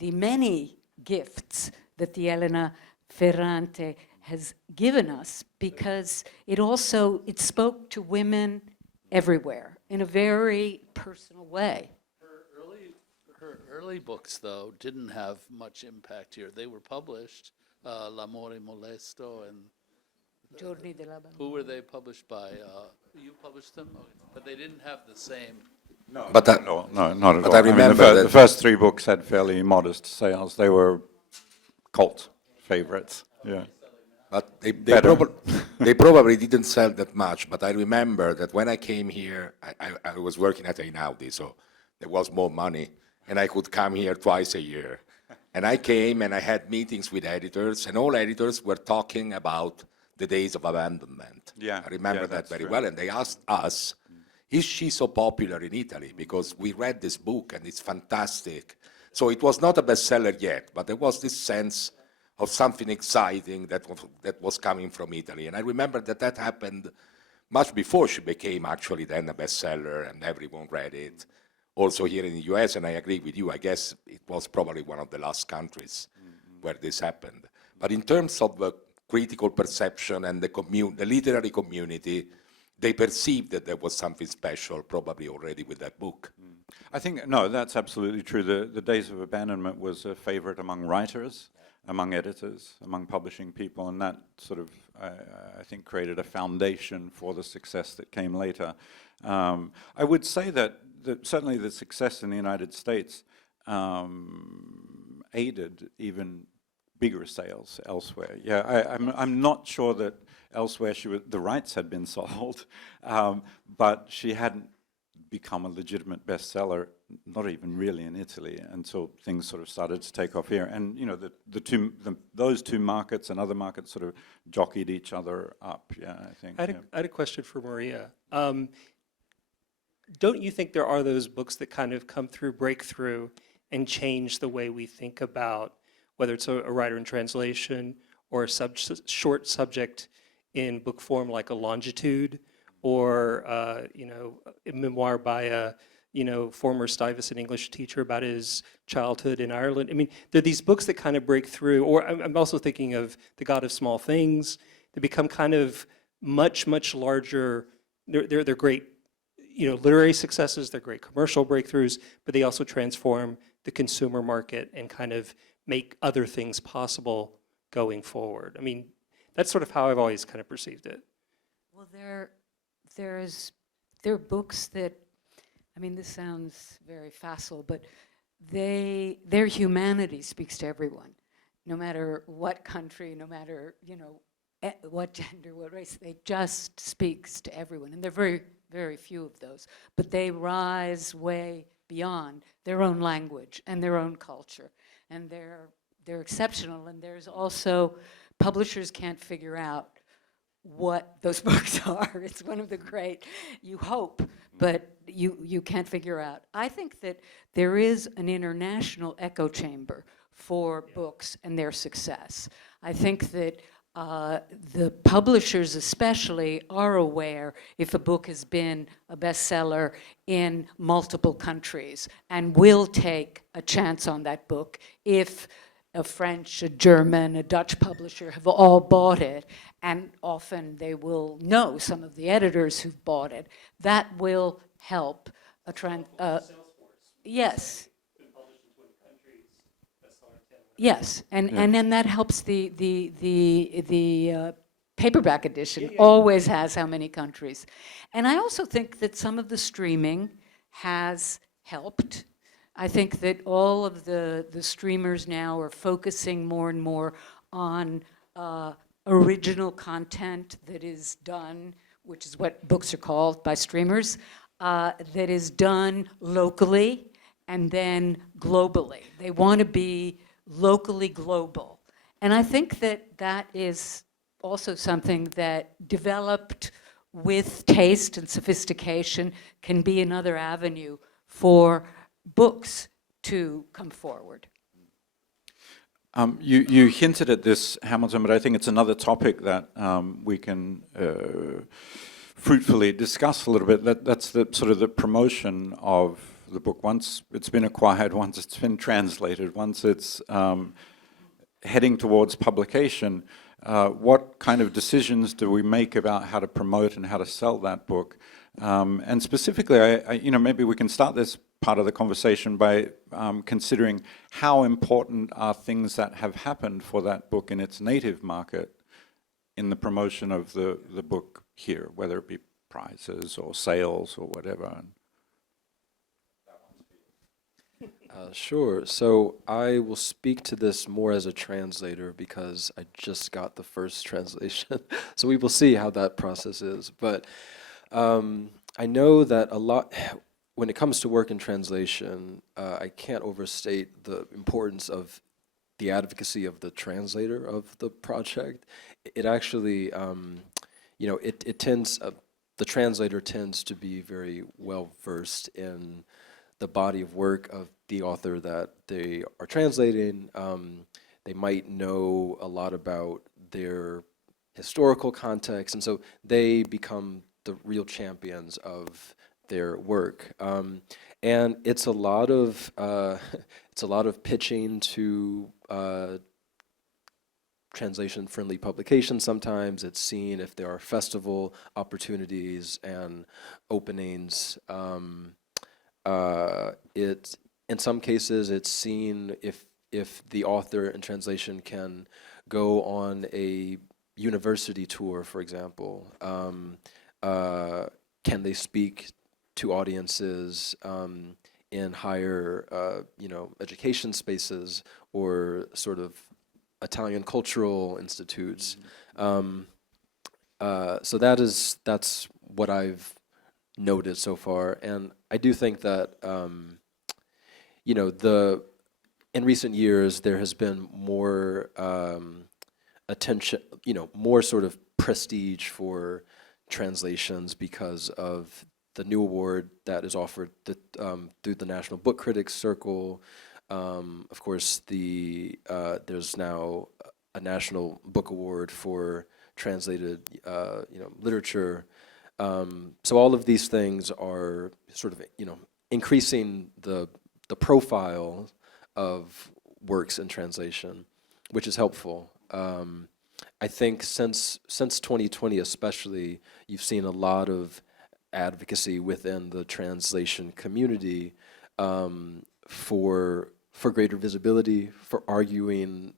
many gifts that the Elena Ferrante has given us, because it spoke to women everywhere in a very personal way. Her early books, though, didn't have much impact here. They were published, L'amore molesto and Giorni della Bambina. who were they published by? You published them? Okay. But they didn't have the same. No, But I- no, not at but all. I remember mean, the that- first 3 books had fairly modest sales. They were cult favorites. Yeah. But they Better. they probably didn't sell that much. But I remember that when I came here, I was working at Einaudi, so there was more money, and I could come here twice a year. And I came and I had meetings with editors, and all editors were talking about the days of abandonment. Yeah, I remember yeah, that that's very true. well, and they asked us, is she so popular in Italy? Because we read this book and it's fantastic. So it was not a bestseller yet, but there was this sense of something exciting that was coming from Italy. And I remember that happened much before she became actually then a bestseller and everyone read it. Also here in the US, and I agree with you, I guess it was probably one of the last countries where this happened. But in terms of the critical perception and the literary community, they perceived that there was something special probably already with that book. I think, no, that's absolutely true. The Days of Abandonment was a favorite among writers, among editors, among publishing people, and that sort of, I think, created a foundation for the success that came later. I would say that certainly the success in the United States aided even bigger sales elsewhere. Yeah, I'm not sure that elsewhere the rights had been sold, but she hadn't become a legitimate bestseller, not even really in Italy, until things sort of started to take off here. And you know, those two markets and other markets sort of jockeyed each other up. Yeah, I think. I had a question for Maria. Don't you think there are those books that kind of come through breakthrough and change the way we think about whether it's a writer in translation or a short subject in book form, like a longitude, or a memoir by a former Stuyvesant English teacher about his childhood in Ireland. I mean, there are these books that kind of break through, or I'm also thinking of The God of Small Things. They become kind of much, much larger. They're great, literary successes, they're great commercial breakthroughs, but they also transform the consumer market and kind of make other things possible going forward. I mean, that's sort of how I've always kind of perceived it. Well, there are books that, I mean, this sounds very facile, but their humanity speaks to everyone, no matter what country, no matter, what gender, what race, they just speaks to everyone. And there are very, very few of those, but they rise way beyond their own language and their own culture. And they're exceptional. And there's also, publishers can't figure out what those books are. It's one of the great, you hope, but you can't figure out. I think that there is an international echo chamber for books and their success. I think that the publishers especially are aware if a book has been a bestseller in multiple countries and will take a chance on that book if a French, a German, a Dutch publisher have all bought it, and often they will know some of the editors who've bought it. That will help a yes. Yes, and then that helps the paperback edition. Always has how many countries. And I also think that some of the streaming has helped. I think that all of the streamers now are focusing more and more on original content that is done, which is what books are called by streamers, that is done locally and then globally. They want to be locally global. And I think that that is also something that developed with taste and sophistication can be another avenue for books to come forward. You hinted at this, Hamilton, but I think it's another topic that we can fruitfully discuss a little bit. That's the sort of the promotion of the book. Once it's been acquired, once it's been translated, once it's heading towards publication, what kind of decisions do we make about how to promote and how to sell that book? And specifically, maybe we can start this part of the conversation by considering how important are things that have happened for that book in its native market in the promotion of the book here, whether it be prizes or sales or whatever. Sure. So I will speak to this more as a translator because I just got the first translation. So we will see how that process is. But I know that a lot, when it comes to work in translation, I can't overstate the importance of the advocacy of the translator of the project. It actually, it tends, the translator tends to be very well versed in the body of work of the author that they are translating. They might know a lot about their historical context, and so they become the real champions of their work. And it's a lot of pitching to translation-friendly publications. Sometimes it's seen if there are festival opportunities and openings. In some cases, it's seen if the author in translation can go on a university tour, for example. Can they speak to audiences in higher, education spaces or sort of Italian cultural institutes? So that's what I've noted so far, and I do think that in recent years there has been more attention, more sort of prestige for translations because of the new award that is offered through the National Book Critics Circle. Of course, there's now a National Book Award for translated, literature. So all of these things are sort of, increasing the profile of works in translation, which is helpful. I think since 2020 especially, you've seen a lot of advocacy within the translation community for greater visibility, for arguing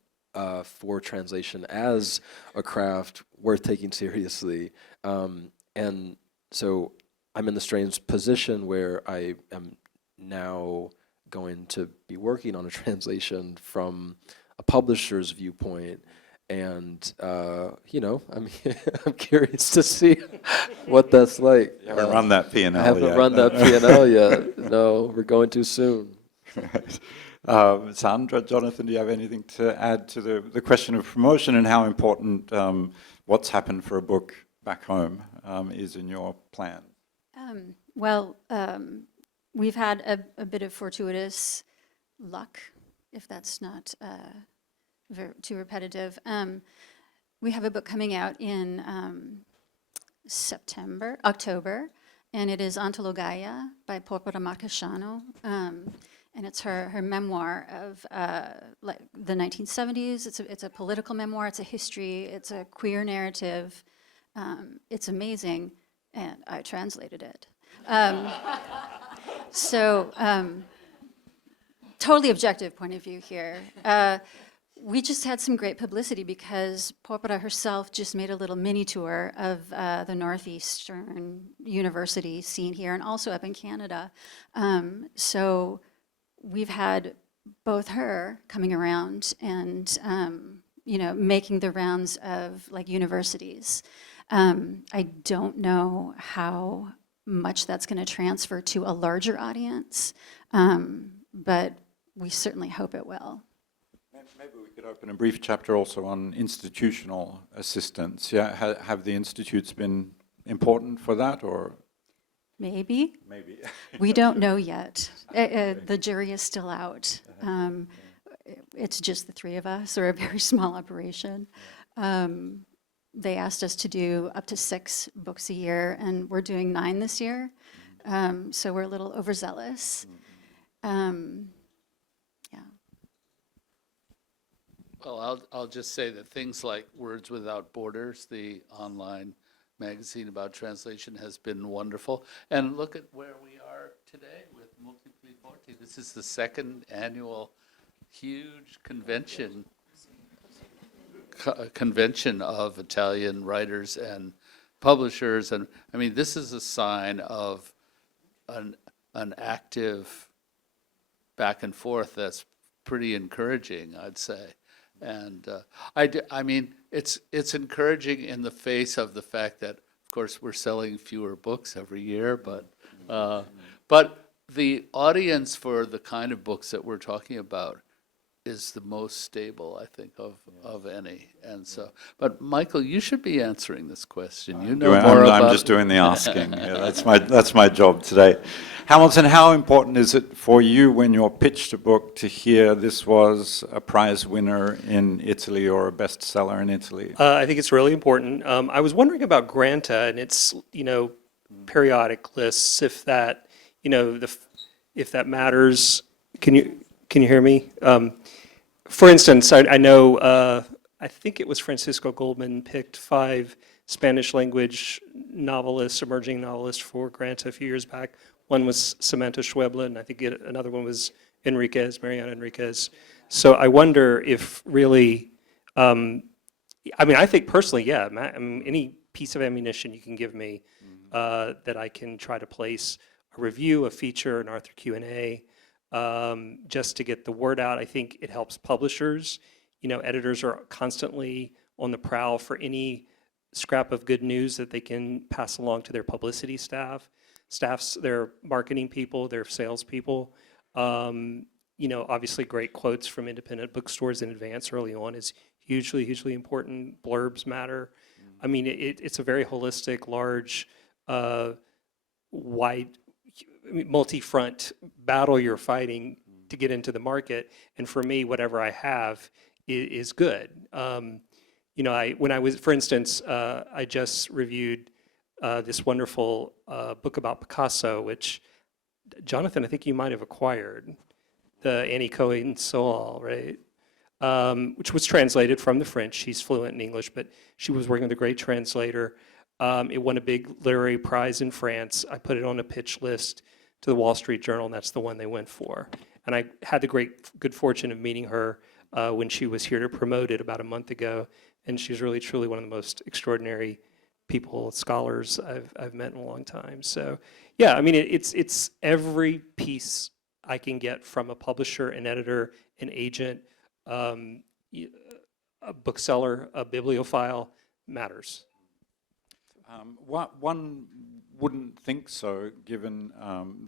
for translation as a craft worth taking seriously. And so I'm in the strange position where I am now going to be working on a translation from a publisher's viewpoint. And, I'm curious to see what that's like. You haven't run that P&L yet. I haven't run that P&L yet. No, we're going too soon. Right. Sandra, Jonathan, do you have anything to add to the question of promotion and how important what's happened for a book back home is in your plan? We've had a bit of fortuitous luck, if that's not too repetitive. We have a book coming out in October, and it is Antologaia by Porpora Marcasciano. And it's her memoir of the 1970s. It's a political memoir, it's a history, it's a queer narrative. It's amazing, and I translated it. Totally objective point of view here. We just had some great publicity because Porpora herself just made a little mini tour of the Northeastern university scene here and also up in Canada. So we've had both her coming around and making the rounds of universities. I don't know how much that's going to transfer to a larger audience, but we certainly hope it will. Maybe we could open a brief chapter also on institutional assistance. Yeah, have the institutes been important for that, or? Maybe. Maybe. We don't know yet. The jury is still out. It's just the three of us. We're a very small operation. They asked us to do up to 6 books a year, and we're doing 9 this year. So we're a little overzealous. Well, I'll just say that things like Words Without Borders, the online magazine about translation, has been wonderful. And look at where we are today with Multipli Forti. This is the 2nd annual huge convention of Italian writers and publishers. And I mean, this is a sign of an active back and forth that's pretty encouraging, I'd say. And I mean, it's encouraging in the face of the fact that, of course, we're selling fewer books every year, but the audience for the kind of books that we're talking about is the most stable, I think, of any. And so, but Michael, you should be answering this question. You know more about. I'm just doing the asking. Yeah, that's my job today. Hamilton, how important is it for you when you're pitched a book to hear this was a prize winner in Italy or a bestseller in Italy? I think it's really important. I was wondering about Granta and its, periodic lists, if that, if that matters. Can you hear me? For instance, I know, I think it was Francisco Goldman picked 5 Spanish language novelists, emerging novelists for Granta a few years back. One was Samantha Schweblin, and I think another one was Mariana Enriquez. So I wonder if really, I think personally, yeah, any piece of ammunition you can give me that I can try to place a review, a feature, an Arthur Q&A, just to get the word out. I think it helps publishers. Editors are constantly on the prowl for any scrap of good news that they can pass along to their publicity staffs, their marketing people, their salespeople. Obviously great quotes from independent bookstores in advance early on is hugely, hugely important. Blurbs matter. I mean, it's a very holistic, large, wide, multi-front battle you're fighting to get into the market. And for me, whatever I have is good. you know, when I was, for instance, I just reviewed this wonderful book about Picasso, which, Jonathan, I think you might have acquired, the Annie Cohen Soal, right? Which was translated from the French. She's fluent in English, but she was working with a great translator. It won a big literary prize in France. I put it on a pitch list to the Wall Street Journal, and that's the one they went for. And I had the good fortune of meeting her when she was here to promote it about a month ago, and she's really, truly one of the most extraordinary people, scholars I've met in a long time. So, yeah, I mean, it's every piece I can get from a publisher, an editor, an agent, a bookseller, a bibliophile matters. One wouldn't think so, given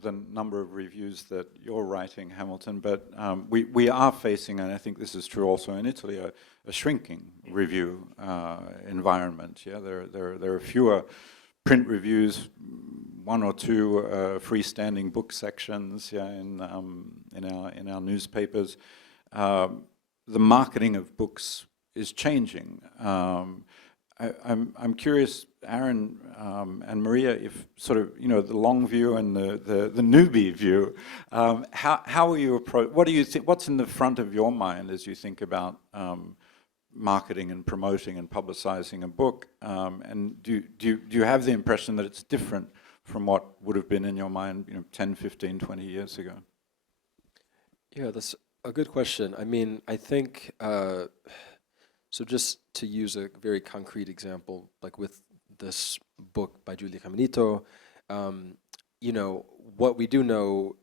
the number of reviews that you're writing, Hamilton, but we are facing, and I think this is true also in Italy, a shrinking review environment. Yeah, there are fewer print reviews, one or two freestanding book sections, yeah, in our newspapers. The marketing of books is changing. I'm curious, Aaron and Maria, if sort of, you know, the long view and the newbie view, how are you what do you think? What's in the front of your mind as you think about marketing and promoting and publicizing a book? And do you have the impression that it's different from what would have been in your mind, you know, 10, 15, 20 years ago? Yeah, that's a good question. I mean, I think, so just to use a very concrete example, like with this book by Giulia Caminito, you know, what we do know,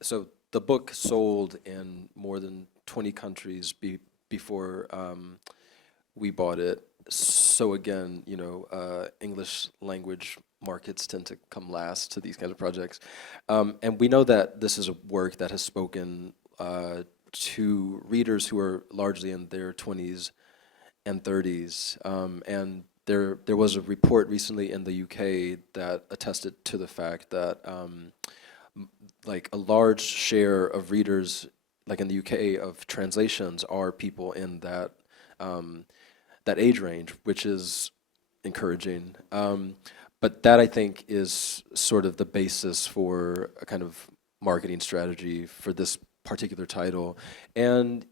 so the book sold in more than 20 countries before we bought it. So again, you know, English language markets tend to come last to these kinds of projects. And we know that this is a work that has spoken to readers who are largely in their 20s and 30s. And there was a report recently in the UK that attested to the fact that like a large share of readers, like in the UK, of translations are people in that that age range, which is encouraging. But that, I think, is sort of the basis for a kind of marketing strategy for this particular title. And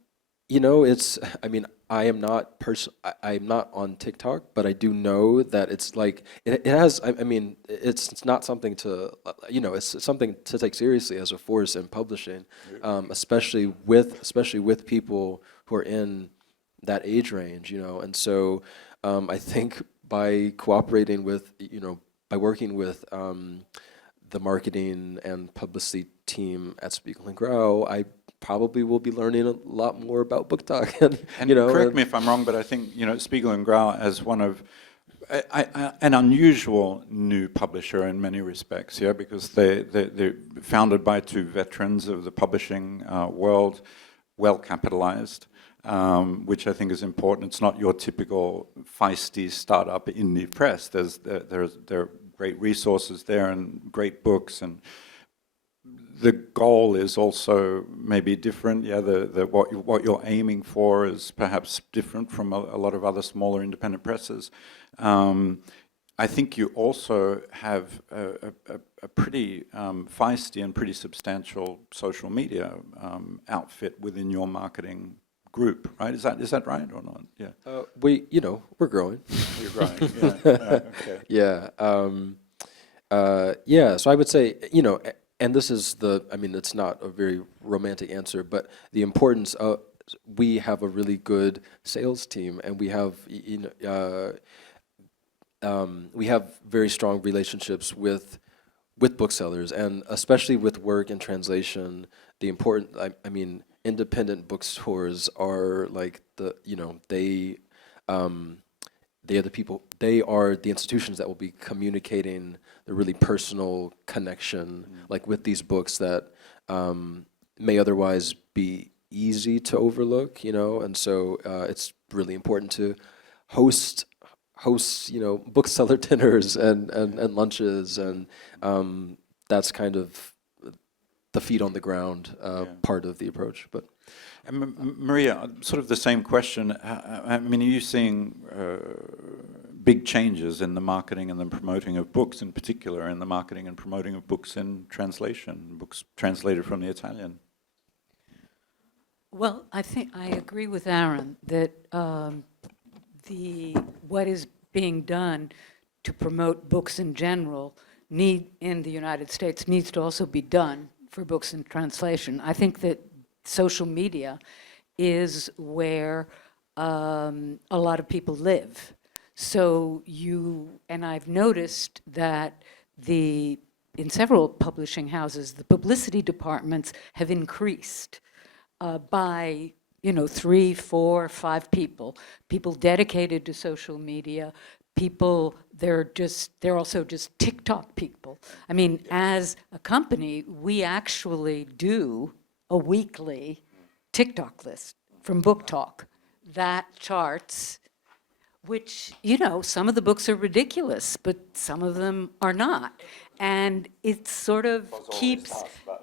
you know, it's, I mean, I'm not on TikTok, but I do know that it's like, it has, I mean, it's not something to, you know, it's something to take seriously as a force in publishing, especially with people who are in that age range, you know. And so I think by cooperating with, you know, by working with the marketing and publicity team at Spiegel and Grau, I probably will be learning a lot more about book talk. And you know, correct me if I'm wrong, but I think, you know, Spiegel and Grau as one of an unusual new publisher in many respects, yeah, because they're founded by two veterans of the publishing world, well capitalized, which I think is important. It's not your typical feisty startup indie press. There are great resources there and great books, and the goal is also maybe different. Yeah, what you're aiming for is perhaps different from a lot of other smaller independent presses. I think you also have a pretty feisty and pretty substantial social media outfit within your marketing group, right? Is that right or not? Yeah. We're growing. You're growing. Yeah. Okay. Yeah. Yeah. So I would say, you know. And this is I mean, it's not a very romantic answer, but the importance of, we have a really good sales team, and we have, we have very strong relationships with booksellers, and especially with work in translation. The important, I mean, independent bookstores are like they are the people, they are the institutions that will be communicating the really personal connection, like with these books that may otherwise be easy to overlook, you know. And so it's really important to host, you know, bookseller dinners and lunches, and that's kind of the feet on the ground part of the approach. But Maria, sort of the same question. I mean, are you seeing big changes in the marketing and the promoting of books, in particular in the marketing and promoting of books in translation, books translated from the Italian? Well, I think I agree with Aaron that what is being done to promote books in general in the United States needs to also be done for books in translation. I think that social media is where a lot of people live. So and I've noticed that in several publishing houses, the publicity departments have increased by 3, 4, 5 people dedicated to social media, they're also just TikTok people. I mean, as a company, we actually do a weekly TikTok list from Book Talk that charts, which, some of the books are ridiculous, but some of them are not. And it sort of keeps,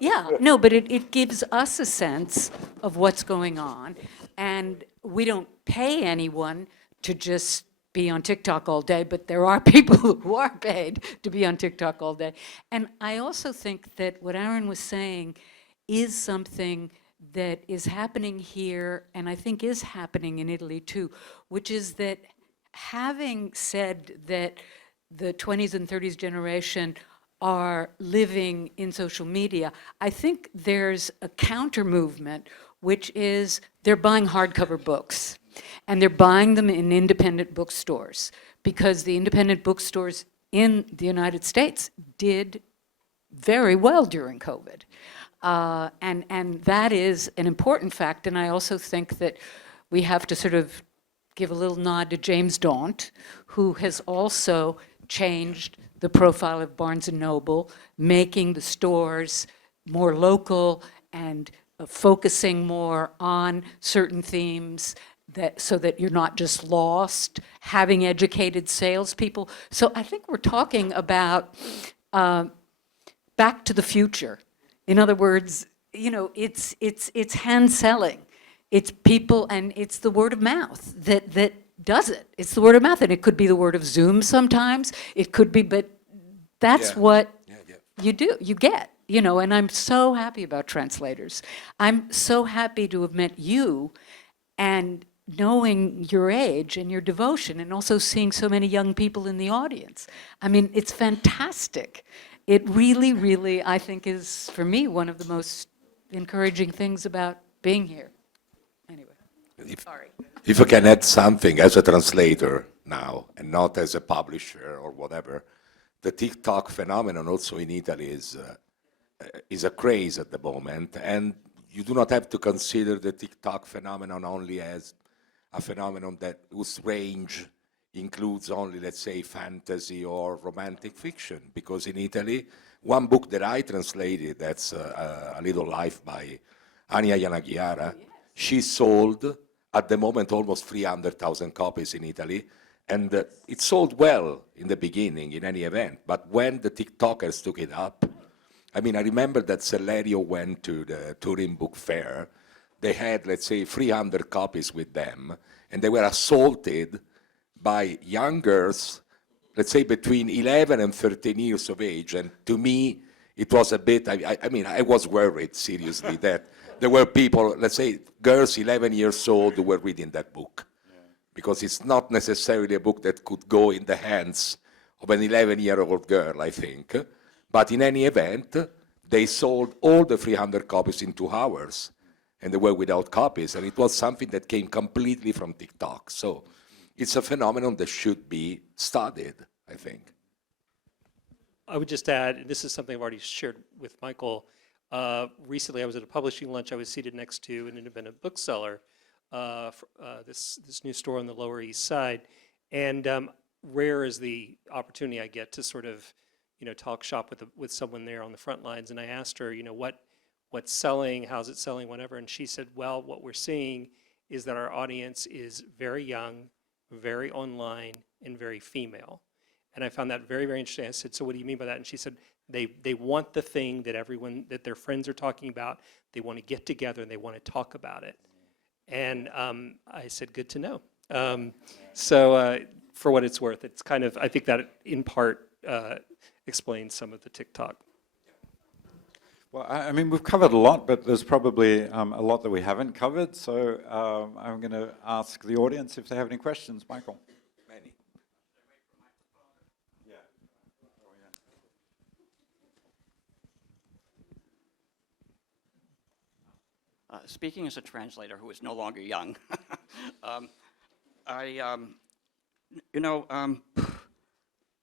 but it gives us a sense of what's going on. And we don't pay anyone to just be on TikTok all day, but there are people who are paid to be on TikTok all day. And I also think that what Aaron was saying is something that is happening here, and I think is happening in Italy too, which is that having said that the 20s and 30s generation are living in social media, I think there's a counter movement, which is they're buying hardcover books. And they're buying them in independent bookstores, because the independent bookstores in the United States did very well during COVID. And that is an important fact. And I also think that we have to sort of give a little nod to James Daunt, who has also changed the profile of Barnes & Noble, making the stores more local and focusing more on certain themes, so that you're not just lost, having educated salespeople. So I think we're talking about back to the future. In other words, it's hand selling. It's people, and it's the word of mouth that does it. It's the word of mouth, and it could be the word of Zoom sometimes. It could be, but that's what you do, you get. And I'm so happy about translators. I'm so happy to have met you, and knowing your age and your devotion, and also seeing so many young people in the audience. I mean, it's fantastic. It really, really, I think, is, for me, one of the most encouraging things about being here. Anyway, sorry. If I can add something as a translator now, and not as a publisher or whatever, the TikTok phenomenon also in Italy is a craze at the moment, and you do not have to consider the TikTok phenomenon only as a phenomenon whose range includes only, let's say, fantasy or romantic fiction. Because in Italy, one book that I translated, that's A Little Life by Ania Yanaghiara, she sold, at the moment, almost 300,000 copies in Italy. And it sold well in the beginning, in any event. But when the TikTokers took it up, I mean, I remember that Sellerio went to the Turin Book Fair. They had, let's say, 300 copies with them, and they were assaulted by young girls, let's say between 11 and 13 years of age. And to me, it was a bit, I mean, I was worried, seriously, that there were people, let's say, girls 11 years old who were reading that book. Because it's not necessarily a book that could go in the hands of an 11-year-old girl, I think. But in any event, they sold all the 300 copies in 2 hours. And they were without copies, and it was something that came completely from TikTok. So it's a phenomenon that should be studied, I think. I would just add, and this is something I've already shared with Michael, recently I was at a publishing lunch. I was seated next to an independent bookseller, this new store on the Lower East Side, and rare is the opportunity I get to sort of, talk shop with someone there on the front lines, and I asked her, what's selling, how's it selling, whatever. And she said, well, what we're seeing is that our audience is very young, very online, and very female. And I found that very, very interesting. I said, so what do you mean by that? And she said, They want the thing that everyone, that their friends are talking about. They want to get together and they want to talk about it. And I said, good to know. So for what it's worth, it's kind of, I think that in part explains some of the TikTok. Well, I mean, we've covered a lot, but there's probably a lot that we haven't covered. So I'm going to ask the audience if they have any questions. Michael. Many. Yeah. Speaking as a translator who is no longer young,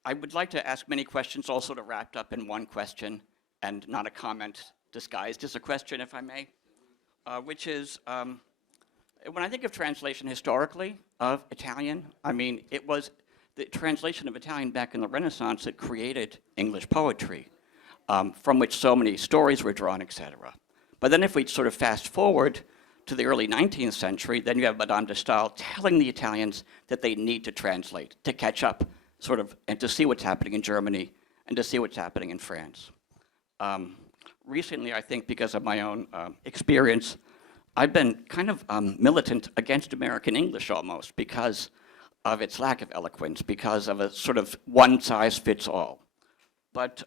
I would like to ask many questions, all sort of wrapped up in one question, and not a comment disguised as a question, if I may, which is, when I think of translation historically of Italian, I mean, it was the translation of Italian back in the Renaissance that created English poetry, from which so many stories were drawn, etc. But then if we sort of fast forward to the early 19th century, then you have Madame de Staël telling the Italians that they need to translate, to catch up, sort of, and to see what's happening in Germany, and to see what's happening in France. Recently, I think because of my own experience, I've been kind of militant against American English almost, because of its lack of eloquence, because of a sort of one-size-fits-all. But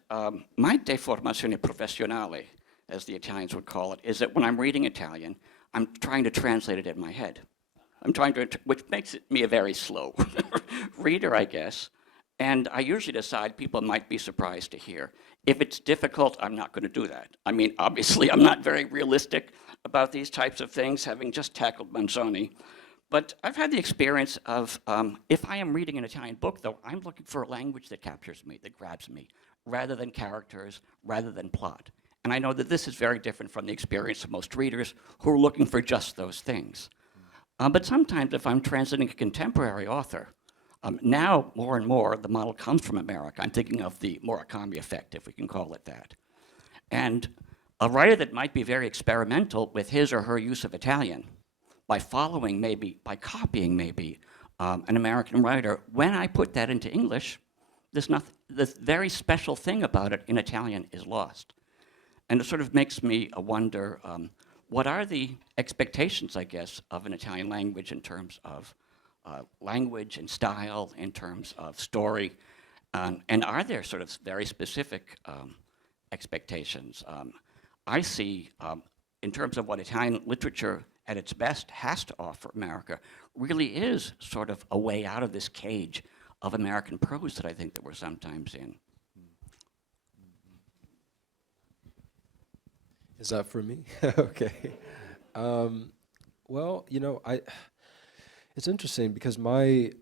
my deformazione professionale, as the Italians would call it, is that when I'm reading Italian, I'm trying to translate it in my head. I'm trying to, which makes me a very slow reader, I guess. And I usually decide, people might be surprised to hear. If it's difficult, I'm not going to do that. I mean, obviously, I'm not very realistic about these types of things, having just tackled Manzoni. But I've had the experience of, if I am reading an Italian book, though, I'm looking for a language that captures me, that grabs me, rather than characters, rather than plot. And I know that this is very different from the experience of most readers who are looking for just those things. But sometimes if I'm translating a contemporary author, now more and more the model comes from America. I'm thinking of the Murakami effect, if we can call it that. And a writer that might be very experimental with his or her use of Italian, by following maybe, by copying maybe, an American writer, when I put that into English, there's nothing, the very special thing about it in Italian is lost. And it sort of makes me wonder, what are the expectations, I guess, of an Italian language in terms of language and style, in terms of story, and are there sort of very specific expectations? I see, in terms of what Italian literature at its best has to offer America, really is sort of a way out of this cage of American prose that I think that we're sometimes in. Is that for me? Okay. Well, you know, it's interesting because I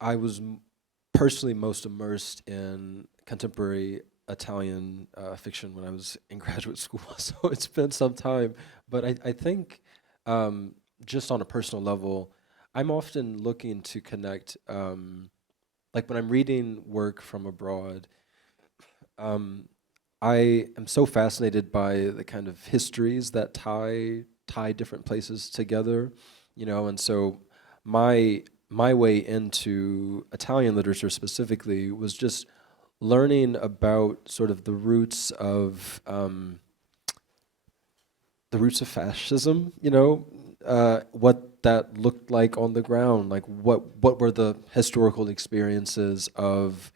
was personally most immersed in contemporary Italian fiction when I was in graduate school, so it's been some time. But I think just on a personal level, I'm often looking to connect, like when I'm reading work from abroad, I am so fascinated by the kind of histories that tie different places together, you know, and so my way into Italian literature specifically was just learning about sort of the roots of fascism, you know, what that looked like on the ground, like what were the historical experiences of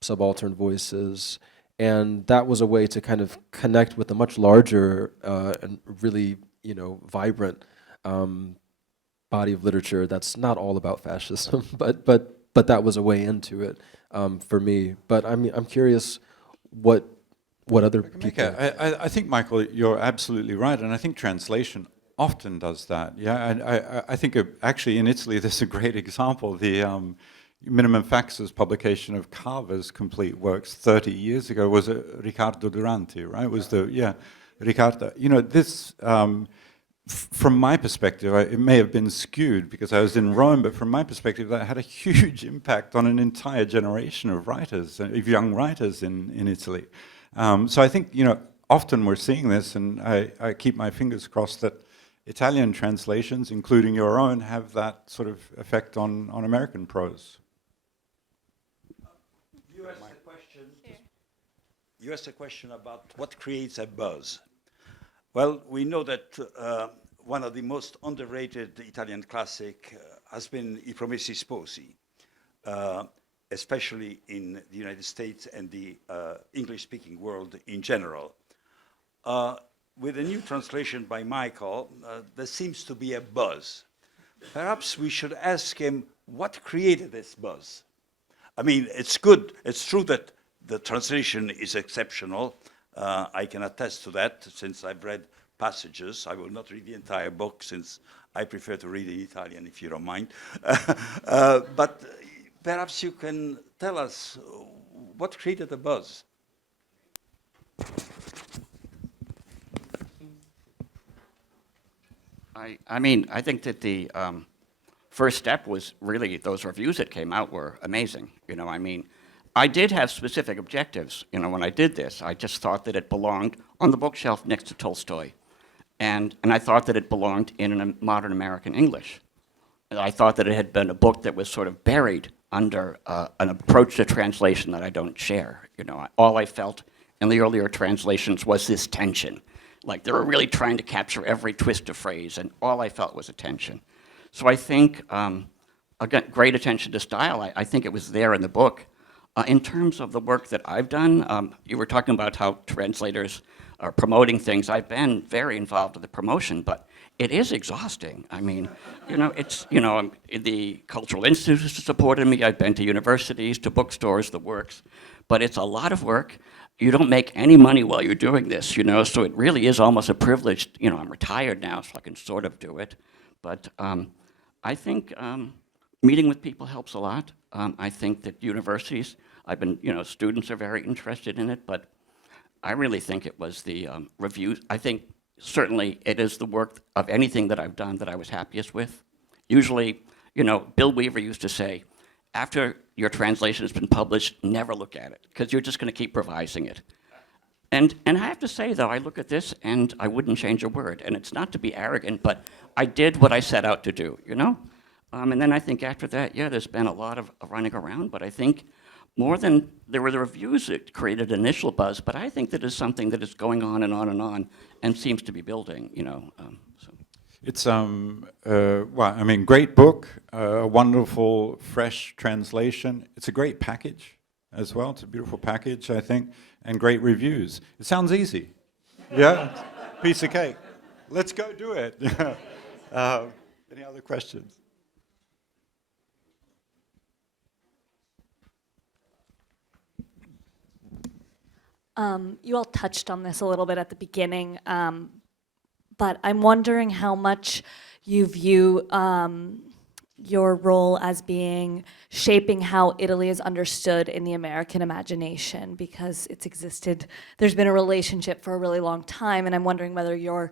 subaltern voices. And that was a way to kind of connect with a much larger and really, you know, vibrant body of literature that's not all about fascism, but that was a way into it for me. But I'm curious what other people. I think, Michael, you're absolutely right, and I think translation often does that. Yeah, and I think actually in Italy there's a great example. The Minimum Fax's publication of Carver's complete works 30 years ago was Riccardo Duranti, right? Was Riccardo. You know, this, from my perspective, it may have been skewed because I was in Rome, but from my perspective, that had a huge impact on an entire generation of writers, of young writers in Italy. So I think, you know, often we're seeing this, and I keep my fingers crossed that Italian translations, including your own, have that sort of effect on American prose. You asked the question you asked a question about what creates a buzz. Well, we know that one of the most underrated Italian classic has been I Promessi Sposi, especially in the United States and the English-speaking world in general. With a new translation by Michael, there seems to be a buzz. Perhaps we should ask him what created this buzz. I mean, it's good. It's true that the translation is exceptional. I can attest to that since I've read passages. I will not read the entire book since I prefer to read in Italian, if you don't mind. But perhaps you can tell us what created the buzz. I mean, I think that the first step was really those reviews that came out were amazing. You know, I mean, I did have specific objectives. You know, when I did this, I just thought that it belonged on the bookshelf next to Tolstoy. And I thought that it belonged in a modern American English. And I thought that it had been a book that was sort of buried under an approach to translation that I don't share. You know, all I felt in the earlier translations was this tension. Like they were really trying to capture every twist of phrase, and all I felt was a tension. So I think, again, great attention to style, I think it was there in the book. In terms of the work that I've done, you were talking about how translators are promoting things. I've been very involved with the promotion, but it is exhausting. I mean, you know, it's, you know, the cultural institutes supported me. I've been to universities, to bookstores, the works, but it's a lot of work. You don't make any money while you're doing this, you know, so it really is almost a privilege. You know, I'm retired now, so I can sort of do it. But I think meeting with people helps a lot. I think that universities, I've been, you know, students are very interested in it, but I really think it was the reviews. I think certainly it is the work of anything that I've done that I was happiest with. Usually, you know, Bill Weaver used to say, after your translation has been published, never look at it, because you're just going to keep revising it. And I have to say, though, I look at this and I wouldn't change a word. And it's not to be arrogant, but I did what I set out to do, you know? And then I think after that, yeah, there's been a lot of running around, but I think more than there were the reviews that created initial buzz, but I think that is something that is going on and on and seems to be building, you know. So. It's, well, I mean, great book, wonderful, fresh translation. It's a great package as well. It's a beautiful package, I think, and great reviews. It sounds easy. Yeah? Piece of cake. Let's go do it. Any other questions? You all touched on this a little bit at the beginning, but I'm wondering how much you view your role as being shaping how Italy is understood in the American imagination, because it's existed, there's been a relationship for a really long time, and I'm wondering whether you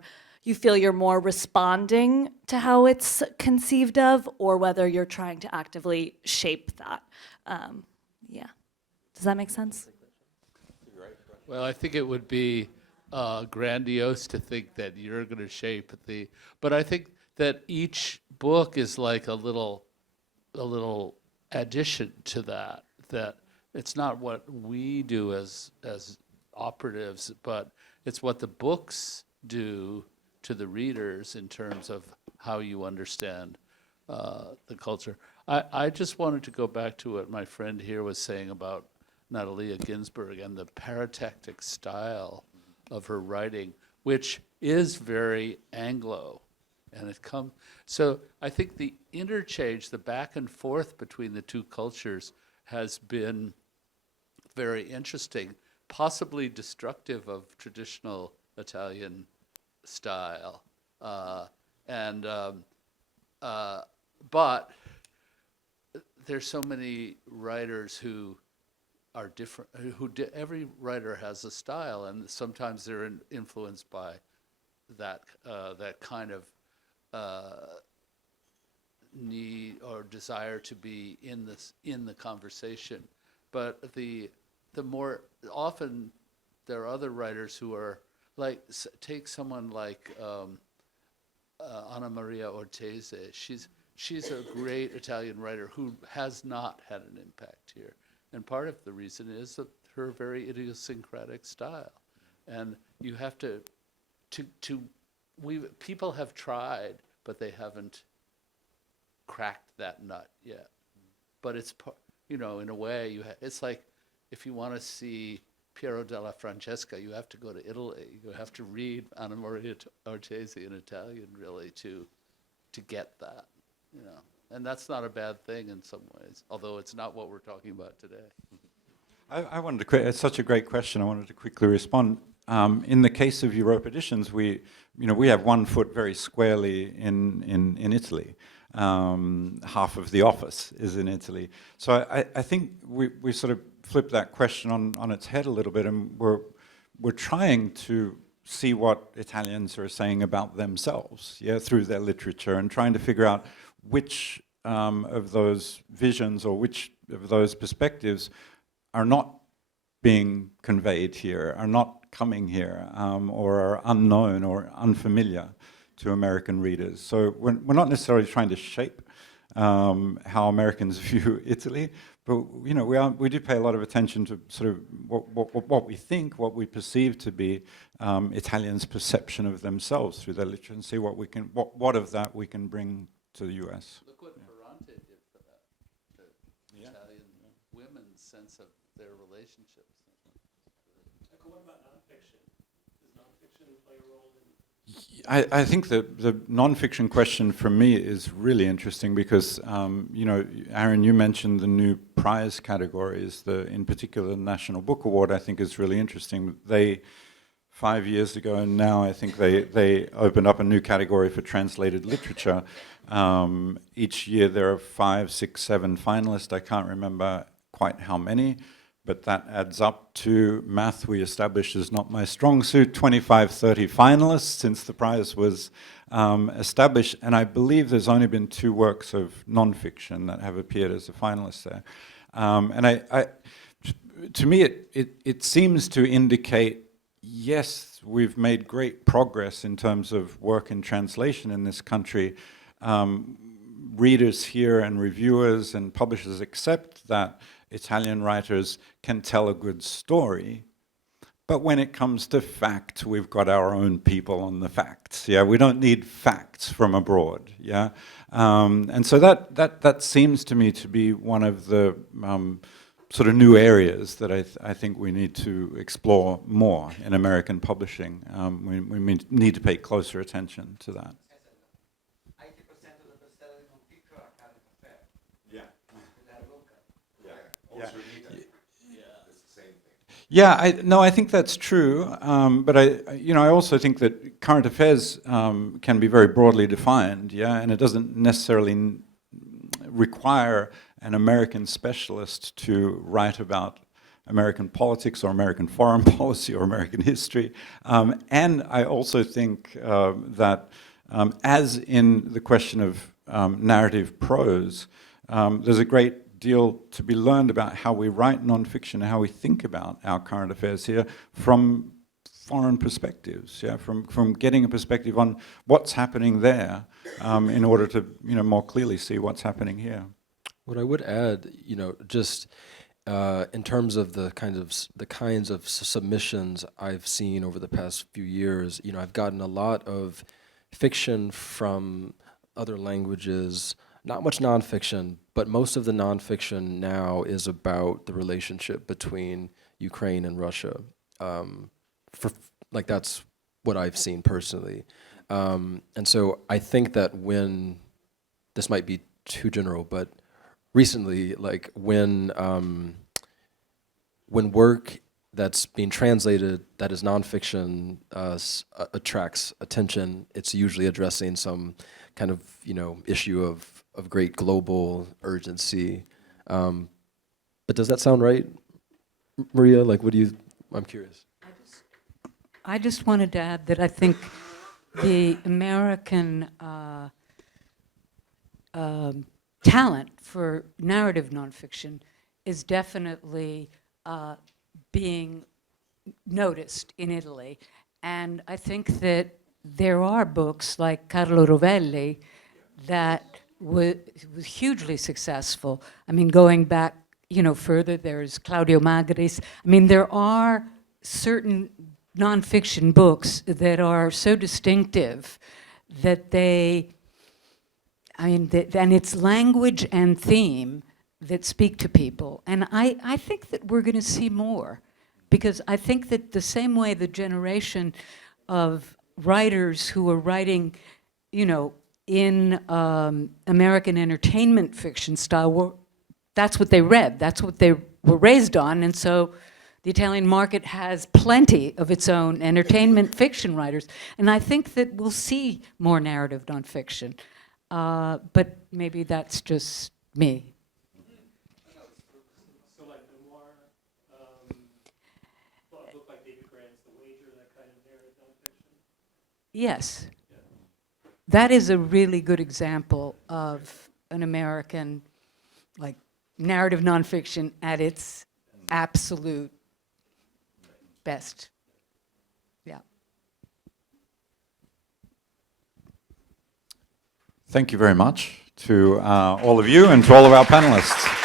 feel you're more responding to how it's conceived of, or whether you're trying to actively shape that. Yeah. Does that make sense? Well, I think it would be grandiose to think that you're going to shape but I think that each book is like a little addition to that it's not what we do as operatives, but it's what the books do to the readers in terms of how you understand the culture. I just wanted to go back to what my friend here was saying about Natalia Ginsburg and the paratectic style of her writing, which is very Anglo, and so I think the interchange, the back and forth between the two cultures has been very interesting, possibly destructive of traditional Italian style, but there's so many writers who are different, every writer has a style, and sometimes they're influenced by that kind of need or desire to be in the conversation. But the more often there are other writers who are like, take someone like Anna Maria Ortese. She's a great Italian writer who has not had an impact here. And part of the reason is that her very idiosyncratic style. And you have people have tried, but they haven't cracked that nut yet. But it's, in a way, it's like if you want to see Piero della Francesca, you have to go to Italy. You have to read Anna Maria Ortesi in Italian, really, to get that, And that's not a bad thing in some ways, although it's not what we're talking about today. I wanted to, it's such a great question. I wanted to quickly respond. In the case of Europe Editions, we have one foot very squarely in Italy. Half of the office is in Italy. So I think we sort of flip that question on its head a little bit, and we're trying to see what Italians are saying about themselves, through their literature, and trying to figure out which of those visions or which of those perspectives are not being conveyed here, are not coming here, or are unknown or unfamiliar to American readers. So we're not necessarily trying to shape how Americans view Italy, but we do pay a lot of attention to sort of what we think, what we perceive to be Italians' perception of themselves through their literature, and see what of that we can bring to the U.S. Look what Ferrante did for that, the Italian women's sense of their relationships. What about nonfiction? Does nonfiction play a role in? I think the nonfiction question for me is really interesting because, Aaron, you mentioned the new prize categories. In particular, the National Book Award, I think, is really interesting. 5 years ago, and now I think they opened up a new category for translated literature. Each year there are 5, 6, 7 finalists. I can't remember quite how many, but that adds up to, math we established is not my strong suit, 25, 30 finalists since the prize was established. And I believe there's only been 2 works of nonfiction that have appeared as a finalist there. To me, it seems to indicate, yes, we've made great progress in terms of work in translation in this country. Readers here and reviewers and publishers accept that Italian writers can tell a good story, but when it comes to fact, we've got our own people on the facts. We don't need facts from abroad. And so that seems to me to be one of the sort of new areas that I think we need to explore more in American publishing. We need to pay closer attention to that. Yeah, I think that's true, but I also think that current affairs can be very broadly defined, and it doesn't necessarily require an American specialist to write about American politics or American foreign policy or American history. And I also think that, as in the question of narrative prose, there's a great deal to be learned about how we write nonfiction and how we think about our current affairs here from foreign perspectives, from getting a perspective on what's happening there in order to more clearly see what's happening here. What I would add, just in terms of the kinds of submissions I've seen over the past few years, I've gotten a lot of fiction from other languages. Not much nonfiction, but most of the nonfiction now is about the relationship between Ukraine and Russia. That's what I've seen personally. And so I think that when, this might be too general, but recently, when work that's being translated that is nonfiction attracts attention, it's usually addressing some kind of issue of great global urgency. But does that sound right, Maria? I'm curious. I just wanted to add that I think the American talent for narrative nonfiction is definitely being noticed in Italy. And I think that there are books like Carlo Rovelli that was hugely successful. I mean, going back further, there's Claudio Magris. I mean, there are certain nonfiction books that are so distinctive that and it's language and theme that speak to people. And I think that we're going to see more, because I think that the same way the generation of writers who are writing, in American entertainment fiction style, that's what they read, that's what they were raised on, and so the Italian market has plenty of its own entertainment fiction writers, and I think that we'll see more narrative nonfiction, but maybe that's just me. So like memoir, a book like David Grant's The Wager, that kind of narrative nonfiction? Yes. That is a really good example of an American, like, narrative nonfiction at its absolute best. Yeah. Thank you very much to all of you and to all of our panelists.